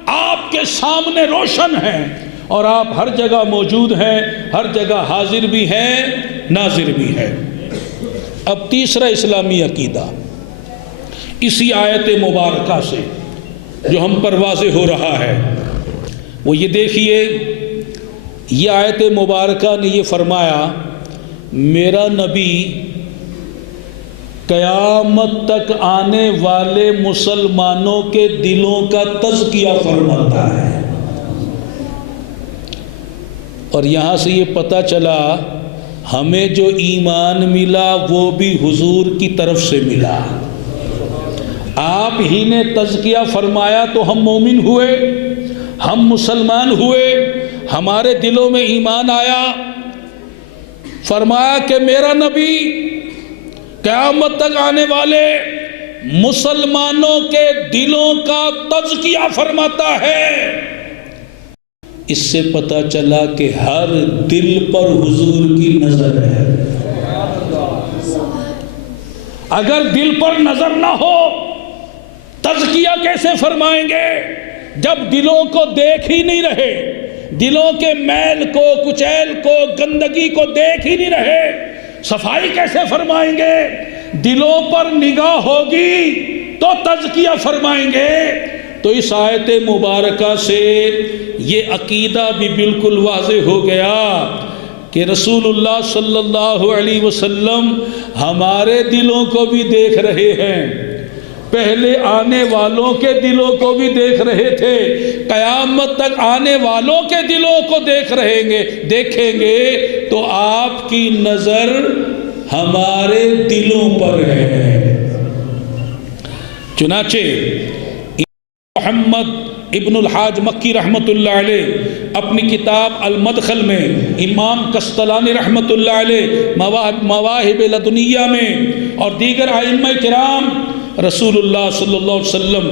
آپ کے سامنے روشن ہیں، اور آپ ہر جگہ موجود ہیں، ہر جگہ حاضر بھی ہیں ناظر بھی ہیں۔ اب تیسرا اسلامی عقیدہ اسی آیت مبارکہ سے جو ہم پر واضح ہو رہا ہے وہ یہ دیکھیے، یہ آیت مبارکہ نے یہ فرمایا میرا نبی قیامت تک آنے والے مسلمانوں کے دلوں کا تزکیہ فرماتا ہے۔ اور یہاں سے یہ پتہ چلا ہمیں جو ایمان ملا وہ بھی حضور کی طرف سے ملا۔ آپ ہی نے تزکیہ فرمایا تو ہم مومن ہوئے، ہم مسلمان ہوئے، ہمارے دلوں میں ایمان آیا۔ فرمایا کہ میرا نبی قیامت تک آنے والے مسلمانوں کے دلوں کا تزکیہ فرماتا ہے۔ اس سے پتہ چلا کہ ہر دل پر حضور کی نظر ہے۔ اگر دل پر نظر نہ ہو تزکیہ کیسے فرمائیں گے جب دلوں کو دیکھ ہی نہیں رہے، دلوں کے میل کو، کچیل کو، گندگی کو دیکھ ہی نہیں رہے، صفائی کیسے فرمائیں گے؟ دلوں پر نگاہ ہوگی تو تزکیہ فرمائیں گے۔ تو اس آیت مبارکہ سے یہ عقیدہ بھی بالکل واضح ہو گیا کہ رسول اللہ صلی اللہ علیہ وسلم ہمارے دلوں کو بھی دیکھ رہے ہیں، پہلے آنے والوں کے دلوں کو بھی دیکھ رہے تھے، قیامت تک آنے والوں کے دلوں کو دیکھیں گے تو آپ کی نظر ہمارے دلوں پر ہے۔ چنانچہ محمد ابن الحاج مکی رحمت اللہ علیہ اپنی کتاب المدخل میں، امام قسطلانی رحمت اللہ علیہ مواہب لدنیہ میں، اور دیگر ائمہ کرام رسول اللہ صلی اللہ علیہ وسلم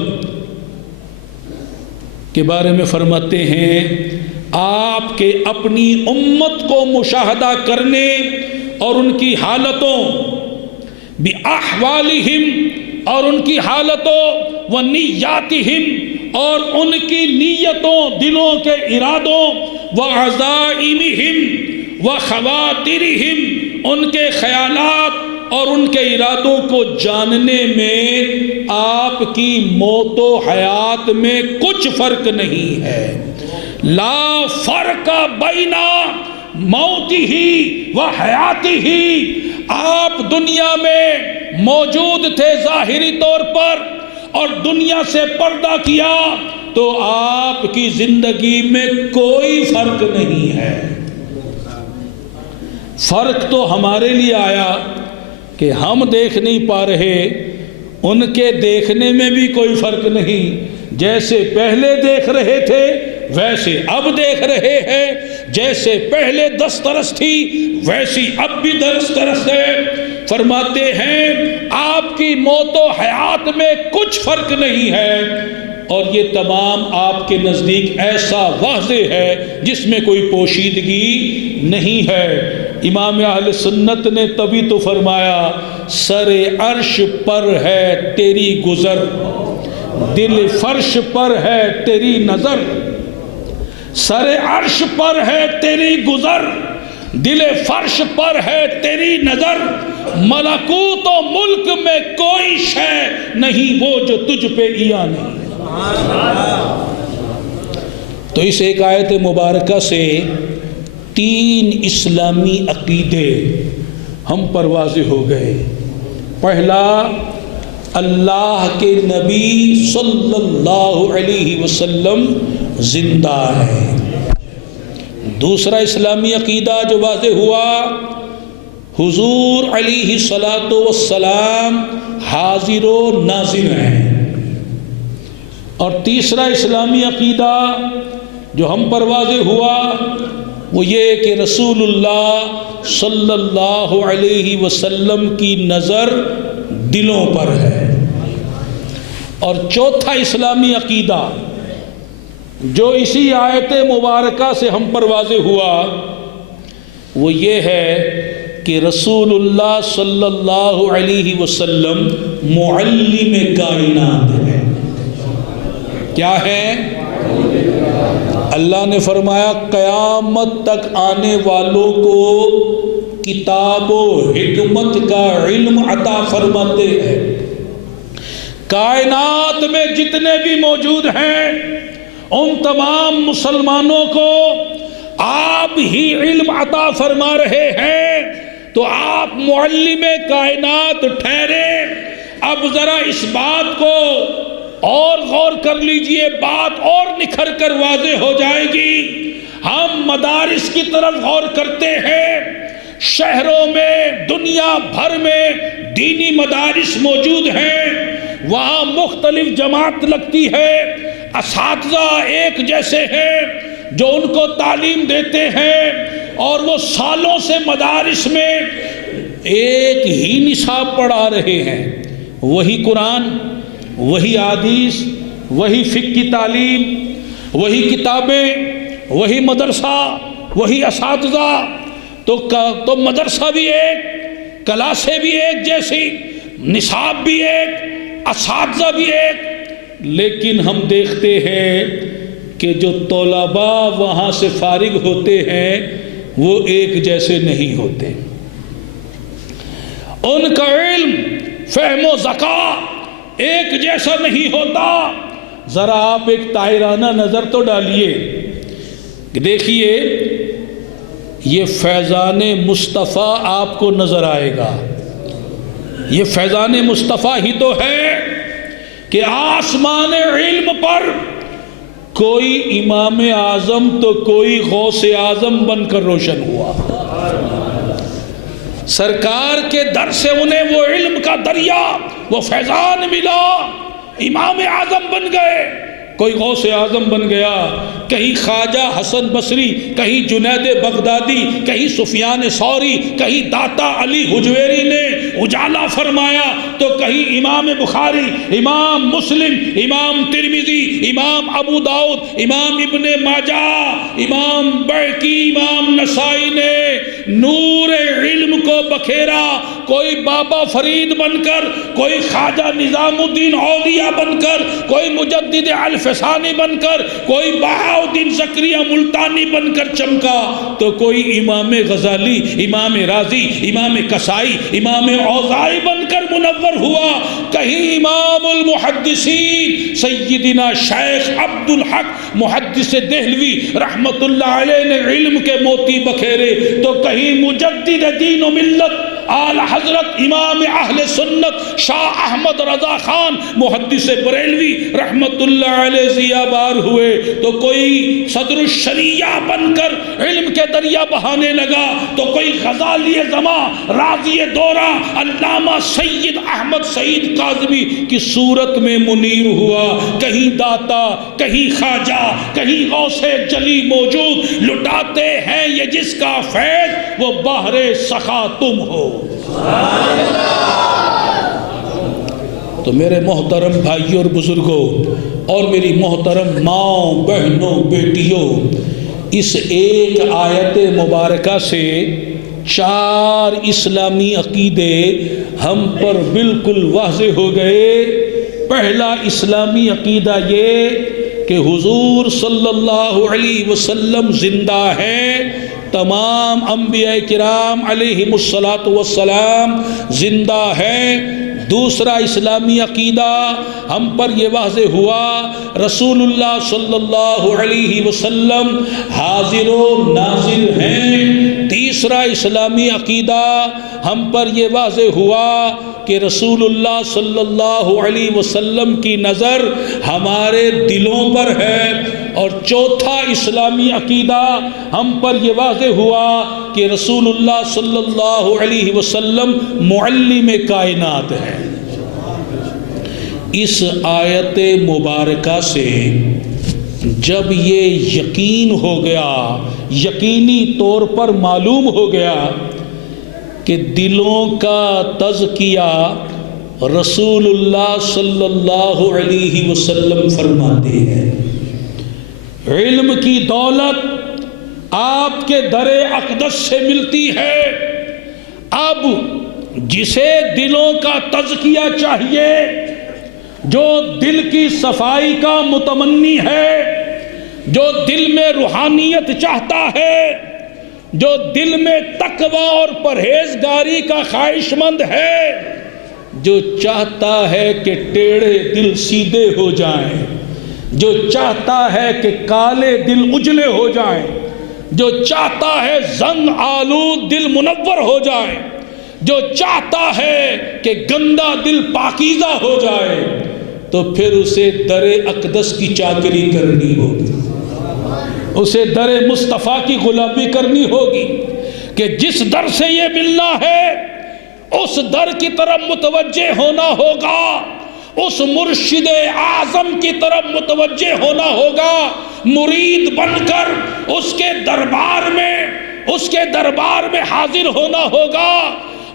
کے بارے میں فرماتے ہیں آپ کے اپنی امت کو مشاہدہ کرنے اور ان کی حالتوں بِأَحْوَالِهِمْ اور ان کی حالتوں وَنِيَّاتِهِمْ اور ان کی نیتوں، دلوں کے ارادوں، وعزائمہم وخواطرہم، ان کے خیالات اور ان کے ارادوں کو جاننے میں آپ کی موت و حیات میں کچھ فرق نہیں ہے۔ لا فرق بین موتہ و حیاتہ، آپ دنیا میں موجود تھے ظاہری طور پر اور دنیا سے پردہ کیا تو آپ کی زندگی میں کوئی فرق نہیں ہے۔ فرق تو ہمارے لیے آیا کہ ہم دیکھ نہیں پا رہے، ان کے دیکھنے میں بھی کوئی فرق نہیں۔ جیسے پہلے دیکھ رہے تھے ویسے اب دیکھ رہے ہیں، جیسے پہلے دسترس تھی ویسی اب بھی دسترس ہے۔ فرماتے ہیں آپ کی موت و حیات میں کچھ فرق نہیں ہے، اور یہ تمام آپ کے نزدیک ایسا واضح ہے جس میں کوئی پوشیدگی نہیں ہے۔ امام اہل سنت نے تبھی تو فرمایا سر عرش پر ہے تیری گزر، دل فرش پر ہے تیری نظر۔ سر عرش پر ہے تیری گزر، دل فرش پر ہے تیری نظر، ملکوت و ملک میں کوئی شے نہیں وہ جو تجھ پہ عیا نہیں۔ تو اس ایک آیت مبارکہ سے 3 اسلامی عقیدے ہم پر واضح ہو گئے۔ پہلا، اللہ کے نبی صلی اللہ علیہ وسلم زندہ ہے۔ دوسرا اسلامی عقیدہ جو واضح ہوا، حضور علیہ الصلاۃ والسلام حاضر و ناظر ہیں۔ اور تیسرا اسلامی عقیدہ جو ہم پر واضح ہوا وہ یہ کہ رسول اللہ صلی اللہ علیہ وسلم کی نظر دلوں پر ہے۔ اور چوتھا اسلامی عقیدہ جو اسی آیت مبارکہ سے ہم پر واضح ہوا وہ یہ ہے کہ رسول اللہ صلی اللہ علیہ وسلم معلم کائنات ہے۔ کیا ہے؟ اللہ نے فرمایا قیامت تک آنے والوں کو کتاب و حکمت کا علم عطا فرماتے ہیں۔ کائنات میں جتنے بھی موجود ہیں ان تمام مسلمانوں کو آپ ہی علم عطا فرما رہے ہیں، تو آپ معلم کائنات ٹھہرے۔ اب ذرا اس بات کو اور غور کر لیجئے، بات اور نکھر کر واضح ہو جائے گی۔ ہم مدارس کی طرف غور کرتے ہیں، شہروں میں دنیا بھر میں دینی مدارس موجود ہیں، وہاں مختلف جماعت لگتی ہے، اساتذہ ایک جیسے ہیں جو ان کو تعلیم دیتے ہیں، اور وہ سالوں سے مدارس میں ایک ہی نصاب پڑھا رہے ہیں، وہی قرآن، وہی حدیث، وہی فقہ کی تعلیم، وہی کتابیں، وہی مدرسہ، وہی اساتذہ۔ تو مدرسہ بھی ایک، کلاسیں بھی ایک جیسی، نصاب بھی ایک، اساتذہ بھی ایک، لیکن ہم دیکھتے ہیں کہ جو طلباء وہاں سے فارغ ہوتے ہیں وہ ایک جیسے نہیں ہوتے۔ ان کا علم، فہم و ذکا ایک جیسا نہیں ہوتا۔ ذرا آپ ایک طائرانہ نظر تو ڈالیے، دیکھیے یہ فیضان مصطفیٰ آپ کو نظر آئے گا۔ یہ فیضان مصطفیٰ ہی تو ہے کہ آسمان علم پر کوئی امام اعظم تو کوئی غوث اعظم بن کر روشن ہوا۔ سرکار کے در سے انہیں وہ علم کا دریا، وہ فیضان ملا، امام اعظم بن گئے، کوئی غوث اعظم بن گیا، کہیں خواجہ حسن بصری، کہیں جنید بغدادی، کہیں سفیان ثوری، کہیں داتا علی حجویری نے اجالا فرمایا، تو کہیں امام بخاری، امام مسلم، امام ترمذی، امام ابو داؤد، امام ابن ماجہ، امام بیہقی، امام نسائی نے نور علم کو بکھیرا۔ کوئی بابا فرید بن کر، کوئی خواجہ نظام الدین اولیاء بن کر، کوئی مجدد الفسانی بن کر، کوئی بہاؤالدین زکریا ملتانی بن کر چمکا، تو کوئی امام غزالی، امام رازی، امام کسائی، امام اوزاعی بن کر منور ہوا، کہیں امام المحدثین سیدنا شیخ عبد الحق محدث دہلوی رحمت اللہ علیہ نے علم کے موتی بکھیرے، تو کہیں مجدد دین و ملت اعلی حضرت امام اہل سنت شاہ احمد رضا خان محدث بریلوی رحمت اللہ علیہ ضیابار ہوئے، تو کوئی صدر الشریعہ بن کر علم کے دریا بہانے لگا، تو کوئی غزالی زمان، راضی دورہ، علامہ سید احمد سعید کاظمی کی صورت میں منیر ہوا، کہیں داتا، کہیں خواجہ، کہیں غوث جلی موجود، لٹاتے ہیں یہ جس کا فیض، وہ بحر سخا تم ہو۔ تو میرے محترم بھائیوں اور بزرگوں اور میری محترم ماں، بہنوں، بیٹیوں، اس ایک آیت مبارکہ سے 4 اسلامی عقیدے ہم پر بالکل واضح ہو گئے۔ پہلا اسلامی عقیدہ یہ کہ حضور صلی اللہ علیہ وسلم زندہ ہیں، تمام انبیاء کرام علیہم السلام زندہ ہیں۔ دوسرا اسلامی عقیدہ ہم پر یہ واضح ہوا، رسول اللہ صلی اللہ علیہ وسلم حاضر و ناظر ہیں۔ تیسرا اسلامی عقیدہ ہم پر یہ واضح ہوا کہ رسول اللہ صلی اللہ علیہ وسلم کی نظر ہمارے دلوں پر ہے۔ اور چوتھا اسلامی عقیدہ ہم پر یہ واضح ہوا کہ رسول اللہ صلی اللہ علیہ وسلم معلم کائنات ہیں۔ اس آیت مبارکہ سے جب یہ یقین ہو گیا، یقینی طور پر معلوم ہو گیا کہ دلوں کا تزکیہ رسول اللہ صلی اللہ علیہ وسلم فرماتے ہیں، علم کی دولت آپ کے در اقدس سے ملتی ہے۔ اب جسے دلوں کا تزکیہ چاہیے، جو دل کی صفائی کا متمنی ہے، جو دل میں روحانیت چاہتا ہے، جو دل میں تقوی اور پرہیزگاری کا خواہش مند ہے، جو چاہتا ہے کہ ٹیڑھے دل سیدھے ہو جائیں، جو چاہتا ہے کہ کالے دل اجلے ہو جائیں، جو چاہتا ہے زنگ آلود دل منور ہو جائے، جو چاہتا ہے کہ گندا دل پاکیزہ ہو جائے، تو پھر اسے در اقدس کی چاکری کرنی ہوگی، اسے در مصطفیٰ کی غلامی کرنی ہوگی، کہ جس در سے یہ ملنا ہے اس در کی طرف متوجہ ہونا ہوگا، اس مرشد اعظم کی طرف متوجہ ہونا ہوگا، مرید بن کر اس کے دربار میں حاضر ہونا ہوگا۔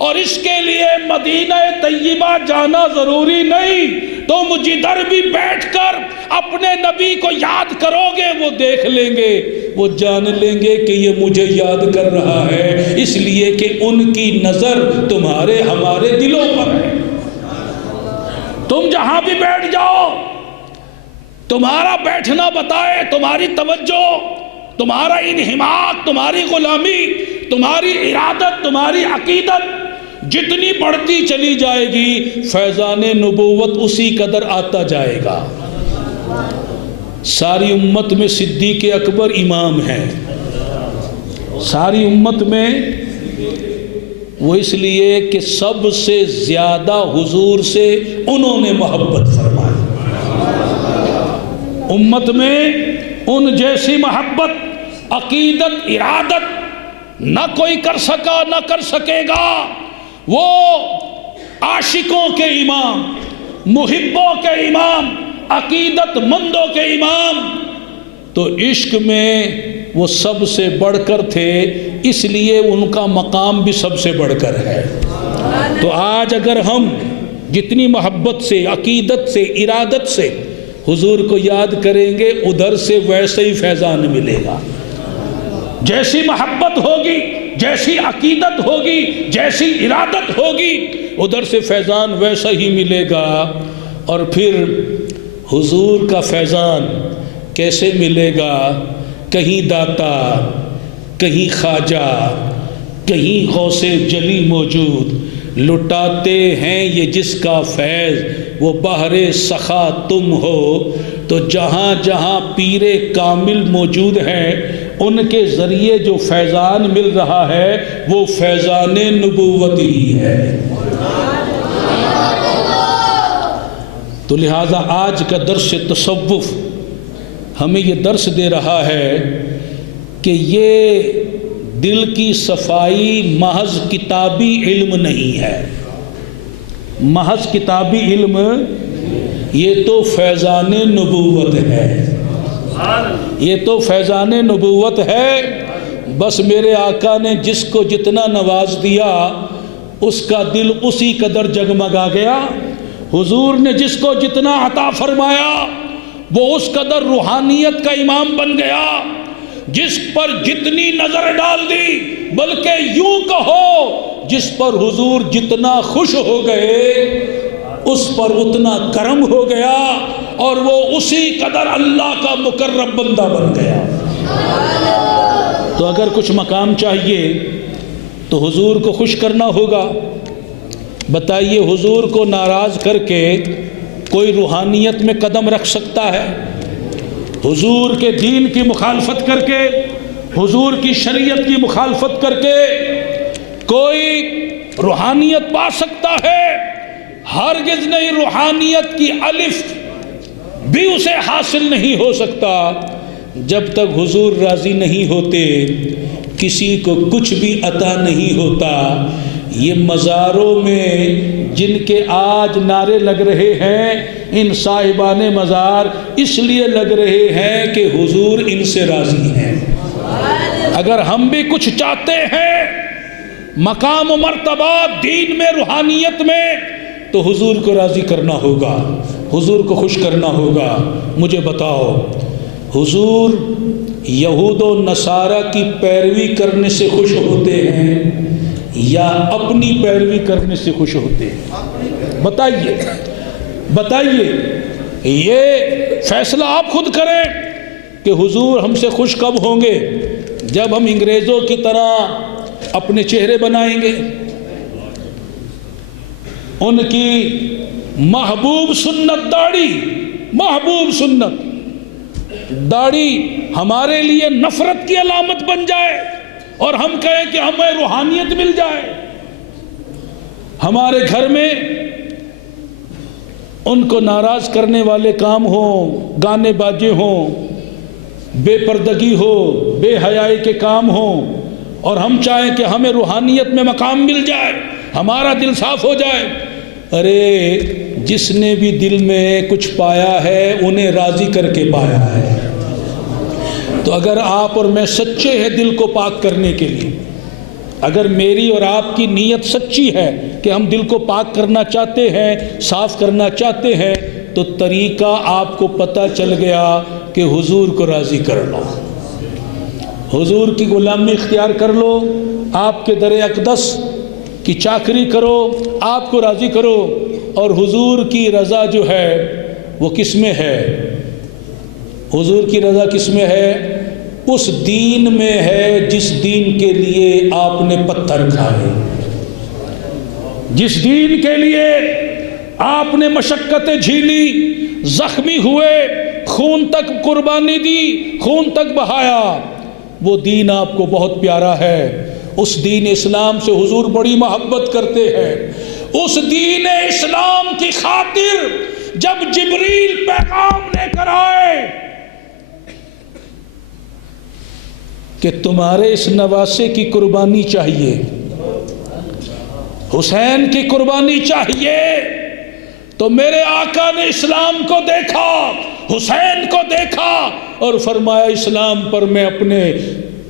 اور اس کے لیے مدینہ طیبہ جانا ضروری نہیں، تم جدھر بھی بیٹھ کر اپنے نبی کو یاد کرو گے وہ دیکھ لیں گے، وہ جان لیں گے کہ یہ مجھے یاد کر رہا ہے، اس لیے کہ ان کی نظر تمہارے ہمارے دلوں پر ہے۔ تم جہاں بھی بیٹھ جاؤ، تمہارا بیٹھنا بتائے تمہاری توجہ، تمہارا انہماک، تمہاری غلامی، تمہاری ارادت، تمہاری عقیدت جتنی بڑھتی چلی جائے گی، فیضان نبوت اسی قدر آتا جائے گا۔ ساری امت میں صدیق اکبر امام ہیں، ساری امت میں، وہ اس لیے کہ سب سے زیادہ حضور سے انہوں نے محبت فرمائی، امت میں ان جیسی محبت، عقیدت، ارادت نہ کوئی کر سکا نہ کر سکے گا۔ وہ عاشقوں کے امام، محبوں کے امام، عقیدت مندوں کے امام، تو عشق میں وہ سب سے بڑھ کر تھے، اس لیے ان کا مقام بھی سب سے بڑھ کر ہے۔ تو آج اگر ہم جتنی محبت سے، عقیدت سے، ارادت سے حضور کو یاد کریں گے، ادھر سے ویسے ہی فیضان ملے گا۔ جیسی محبت ہوگی جیسی عقیدت ہوگی، جیسی ارادت ہوگی، ادھر سے فیضان ویسا ہی ملے گا۔ اور پھر حضور کا فیضان کیسے ملے گا؟ کہیں داتا، کہیں خواجہ، کہیں غوث جلی موجود، لٹاتے ہیں یہ جس کا فیض، وہ بحر سخا تم ہو۔ تو جہاں جہاں پیر کامل موجود ہیں، ان کے ذریعے جو فیضان مل رہا ہے وہ فیضان نبوت ہی ہے۔ تو لہٰذا آج کا درس تصوف ہمیں یہ درس دے رہا ہے کہ یہ دل کی صفائی محض کتابی علم نہیں ہے، محض کتابی علم، یہ تو فیضان نبوت ہے، یہ تو فیضان نبوت ہے۔ بس میرے آقا نے جس کو جتنا نواز دیا اس کا دل اسی قدر جگمگا گیا، حضور نے جس کو جتنا عطا فرمایا وہ اس قدر روحانیت کا امام بن گیا، جس پر جتنی نظر ڈال دی، بلکہ یوں کہو جس پر حضور جتنا خوش ہو گئے اس پر اتنا کرم ہو گیا، اور وہ اسی قدر اللہ کا مقرب بندہ بن گیا۔ تو اگر کچھ مقام چاہیے تو حضور کو خوش کرنا ہوگا۔ بتائیے حضور کو ناراض کر کے کوئی روحانیت میں قدم رکھ سکتا ہے؟ حضور کے دین کی مخالفت کر کے، حضور کی شریعت کی مخالفت کر کے کوئی روحانیت پا سکتا ہے؟ ہرگز نہیں۔ روحانیت کی الف بھی اسے حاصل نہیں ہو سکتا جب تک حضور راضی نہیں ہوتے، کسی کو کچھ بھی عطا نہیں ہوتا۔ یہ مزاروں میں جن کے آج نعرے لگ رہے ہیں، ان صاحبان مزار اس لیے لگ رہے ہیں کہ حضور ان سے راضی ہیں۔ اگر ہم بھی کچھ چاہتے ہیں مقام و مرتبہ دین میں، روحانیت میں، تو حضور کو راضی کرنا ہوگا، حضور کو خوش کرنا ہوگا۔ مجھے بتاؤ، حضور یہود و نصارہ کی پیروی کرنے سے خوش ہوتے ہیں یا اپنی پیروی کرنے سے خوش ہوتے ہیں؟ بتائیے، بتائیے، یہ فیصلہ آپ خود کریں کہ حضور ہم سے خوش کب ہوں گے؟ جب ہم انگریزوں کی طرح اپنے چہرے بنائیں گے، ان کی محبوب سنت داڑھی، محبوب سنت داڑھی ہمارے لیے نفرت کی علامت بن جائے، اور ہم کہیں کہ ہمیں روحانیت مل جائے۔ ہمارے گھر میں ان کو ناراض کرنے والے کام ہوں، گانے باجے ہوں، بے پردگی ہو، بے حیائی کے کام ہوں، اور ہم چاہیں کہ ہمیں روحانیت میں مقام مل جائے، ہمارا دل صاف ہو جائے۔ ارے جس نے بھی دل میں کچھ پایا ہے انہیں راضی کر کے پایا ہے۔ تو اگر آپ اور میں سچے ہیں دل کو پاک کرنے کے لیے، اگر میری اور آپ کی نیت سچی ہے کہ ہم دل کو پاک کرنا چاہتے ہیں، صاف کرنا چاہتے ہیں، تو طریقہ آپ کو پتہ چل گیا کہ حضور کو راضی کر لو، حضور کی غلامی اختیار کر لو، آپ کے در اقدس کی چاکری کرو، آپ کو راضی کرو۔ اور حضور کی رضا جو ہے وہ کس میں ہے؟ حضور کی رضا کس میں ہے؟ اس دین میں ہے جس دین کے لیے آپ نے پتھر کھائے، جس دین کے لیے آپ نے مشقتیں جھیلی، زخمی ہوئے، خون تک قربانی دی، خون تک بہایا، وہ دین آپ کو بہت پیارا ہے۔ اس دین اسلام سے حضور بڑی محبت کرتے ہیں۔ اس دین اسلام کی خاطر جب جبریل پیغام لے کر آئے کہ تمہارے اس نواسے کی قربانی چاہیے، حسین کی قربانی چاہیے، تو میرے آقا نے اسلام کو دیکھا، حسین کو دیکھا، اور فرمایا اسلام پر میں اپنے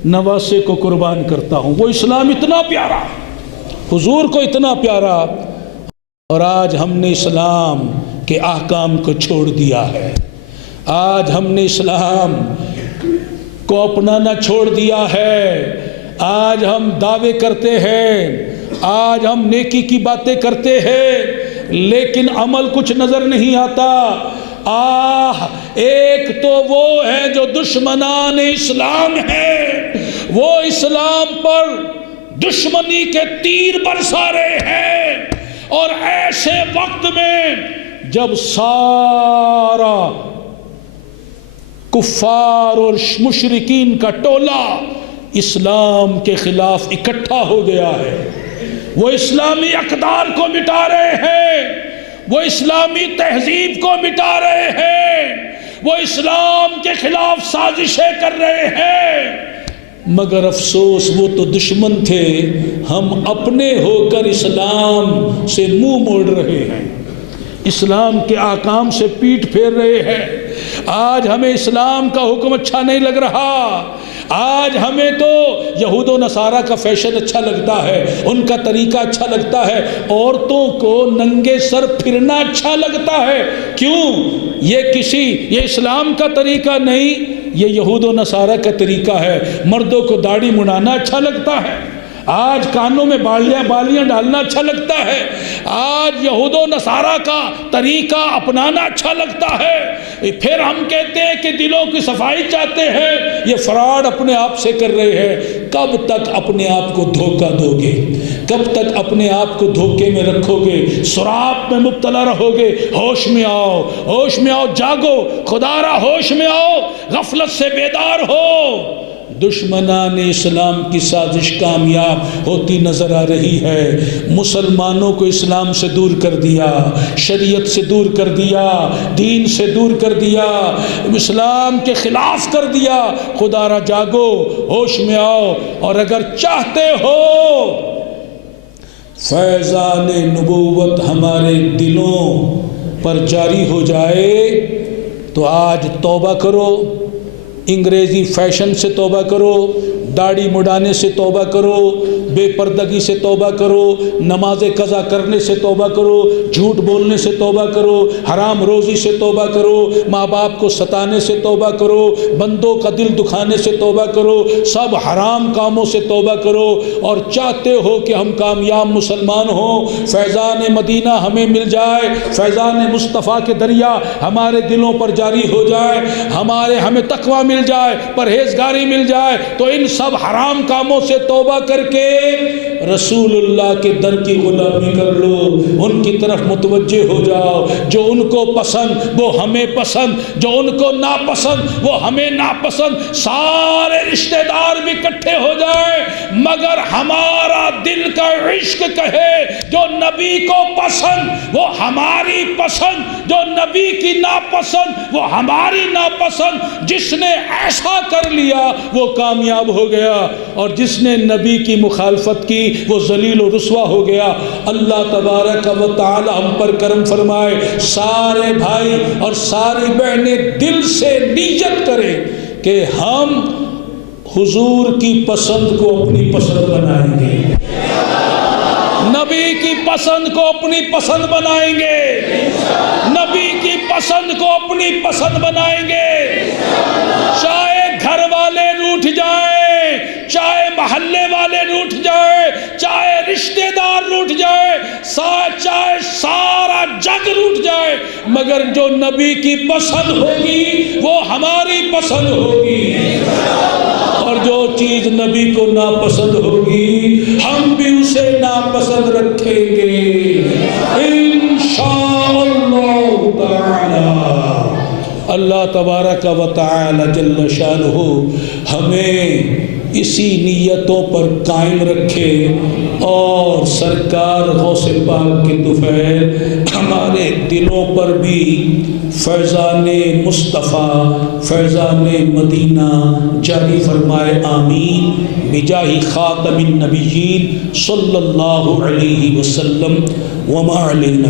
نواسے کو قربان کرتا ہوں۔ وہ اسلام اتنا پیارا، حضور کو اتنا پیارا، اور آج ہم نے اسلام کے احکام کو چھوڑ دیا ہے۔ آج ہم نے اسلام کو اپنانا چھوڑ دیا ہے۔ آج ہم دعوے کرتے ہیں، آج ہم نیکی کی باتیں کرتے ہیں، لیکن عمل کچھ نظر نہیں آتا۔ ایک تو وہ ہے جو دشمنان اسلام ہے، وہ اسلام پر دشمنی کے تیر برسا رہے ہیں، اور ایسے وقت میں جب سارا کفار اور مشرکین کا ٹولہ اسلام کے خلاف اکٹھا ہو گیا ہے، وہ اسلامی اقدار کو مٹا رہے ہیں، وہ اسلامی تہذیب کو مٹا رہے ہیں، وہ اسلام کے خلاف سازشیں کر رہے ہیں، مگر افسوس وہ تو دشمن تھے، ہم اپنے ہو کر اسلام سے منہ موڑ رہے ہیں، اسلام کے احکام سے پیٹھ پھیر رہے ہیں۔ آج ہمیں اسلام کا حکم اچھا نہیں لگ رہا، آج ہمیں تو یہود و نصارہ کا فیشن اچھا لگتا ہے، ان کا طریقہ اچھا لگتا ہے، عورتوں کو ننگے سر پھرنا اچھا لگتا ہے۔ کیوں؟ یہ اسلام کا طریقہ نہیں، یہ یہود و نصارہ کا طریقہ ہے۔ مردوں کو داڑھی مڑانا اچھا لگتا ہے، آج کانوں میں بالیاں ڈالنا اچھا لگتا ہے، آج یہود و نصارہ کا طریقہ اپنانا اچھا لگتا ہے۔ پھر ہم کہتے ہیں کہ دلوں کی صفائی چاہتے ہیں، یہ فراڈ اپنے آپ سے کر رہے ہیں۔ کب تک اپنے آپ کو دھوکہ دو گے؟ کب تک اپنے آپ کو دھوکے میں رکھو گے؟ سراب میں مبتلا رہو گے؟ ہوش میں آؤ، ہوش میں آؤ، جاگو، خدا را ہوش میں آؤ، غفلت سے بیدار ہو۔ دشمنان اسلام کی سازش کامیاب ہوتی نظر آ رہی ہے، مسلمانوں کو اسلام سے دور کر دیا، شریعت سے دور کر دیا، دین سے دور کر دیا، اسلام کے خلاف کر دیا۔ خدا را جاگو، ہوش میں آؤ، اور اگر چاہتے ہو فیضان نبوت ہمارے دلوں پر جاری ہو جائے تو آج توبہ کرو، انگریزی فیشن سے توبہ کرو، داڑھی مڈانے سے توبہ کرو، بے پردگی سے توبہ کرو، نماز قضا کرنے سے توبہ کرو، جھوٹ بولنے سے توبہ کرو، حرام روزی سے توبہ کرو، ماں باپ کو ستانے سے توبہ کرو، بندوں کا دل دکھانے سے توبہ کرو، سب حرام کاموں سے توبہ کرو، اور چاہتے ہو کہ ہم کامیاب مسلمان ہوں، فیضان مدینہ ہمیں مل جائے، فیضان مصطفیٰ کے دریا ہمارے دلوں پر جاری ہو جائے، ہمیں تقویٰ مل جائے، پرہیزگاری مل جائے، تو ان سب حرام کاموں سے توبہ کر کے رسول اللہ کے در کی غلامی کر لو، ان کی طرف متوجہ ہو جاؤ۔ جو ان کو پسند وہ ہمیں پسند، جو ان کو ناپسند وہ ہمیں ناپسند، سارے رشتہ دار بھی اکٹھے ہو جائیں، مگر ہمارا دل کا عشق کہے جو نبی کو پسند وہ ہماری پسند، جو نبی کی ناپسند وہ ہماری ناپسند۔ جس نے ایسا کر لیا وہ کامیاب ہو گیا، اور جس نے نبی کی مخالفت کی وہ ذلیل و رسوا ہو گیا۔ اللہ تبارک و تعالی ہم پر کرم فرمائے، سارے بھائی اور ساری بہنیں دل سے نیت کریں کہ ہم حضور کی پسند کو اپنی پسند بنائیں گے، نبی کی پسند کو اپنی پسند بنائیں گے، نبی کی پسند کو اپنی پسند بنائیں گے، چاہے گھر والے روٹھ جائیں، چاہے محلے والے روٹھ جائیں، چاہے رشتہ دار روٹھ جائیں، چاہے سارا جگ روٹھ جائے، مگر جو نبی کی پسند ہوگی وہ ہماری پسند ہوگی، اور جو چیز نبی کو ناپسند ہوگی ہم بھی اسے ناپسند رکھیں گے انشاءاللہ تعالی۔ اللہ تبارک و تعالی جل شانہ ہمیں اسی نیتوں پر قائم رکھے، اور سرکار غوث پاک کے طفیل ہمارے دلوں پر بھی فیضان مصطفیٰ، فیضان مدینہ جاری فرمائے، آمین، بجاہ خاتم النبیین صلی اللہ علیہ وسلم، وما علینا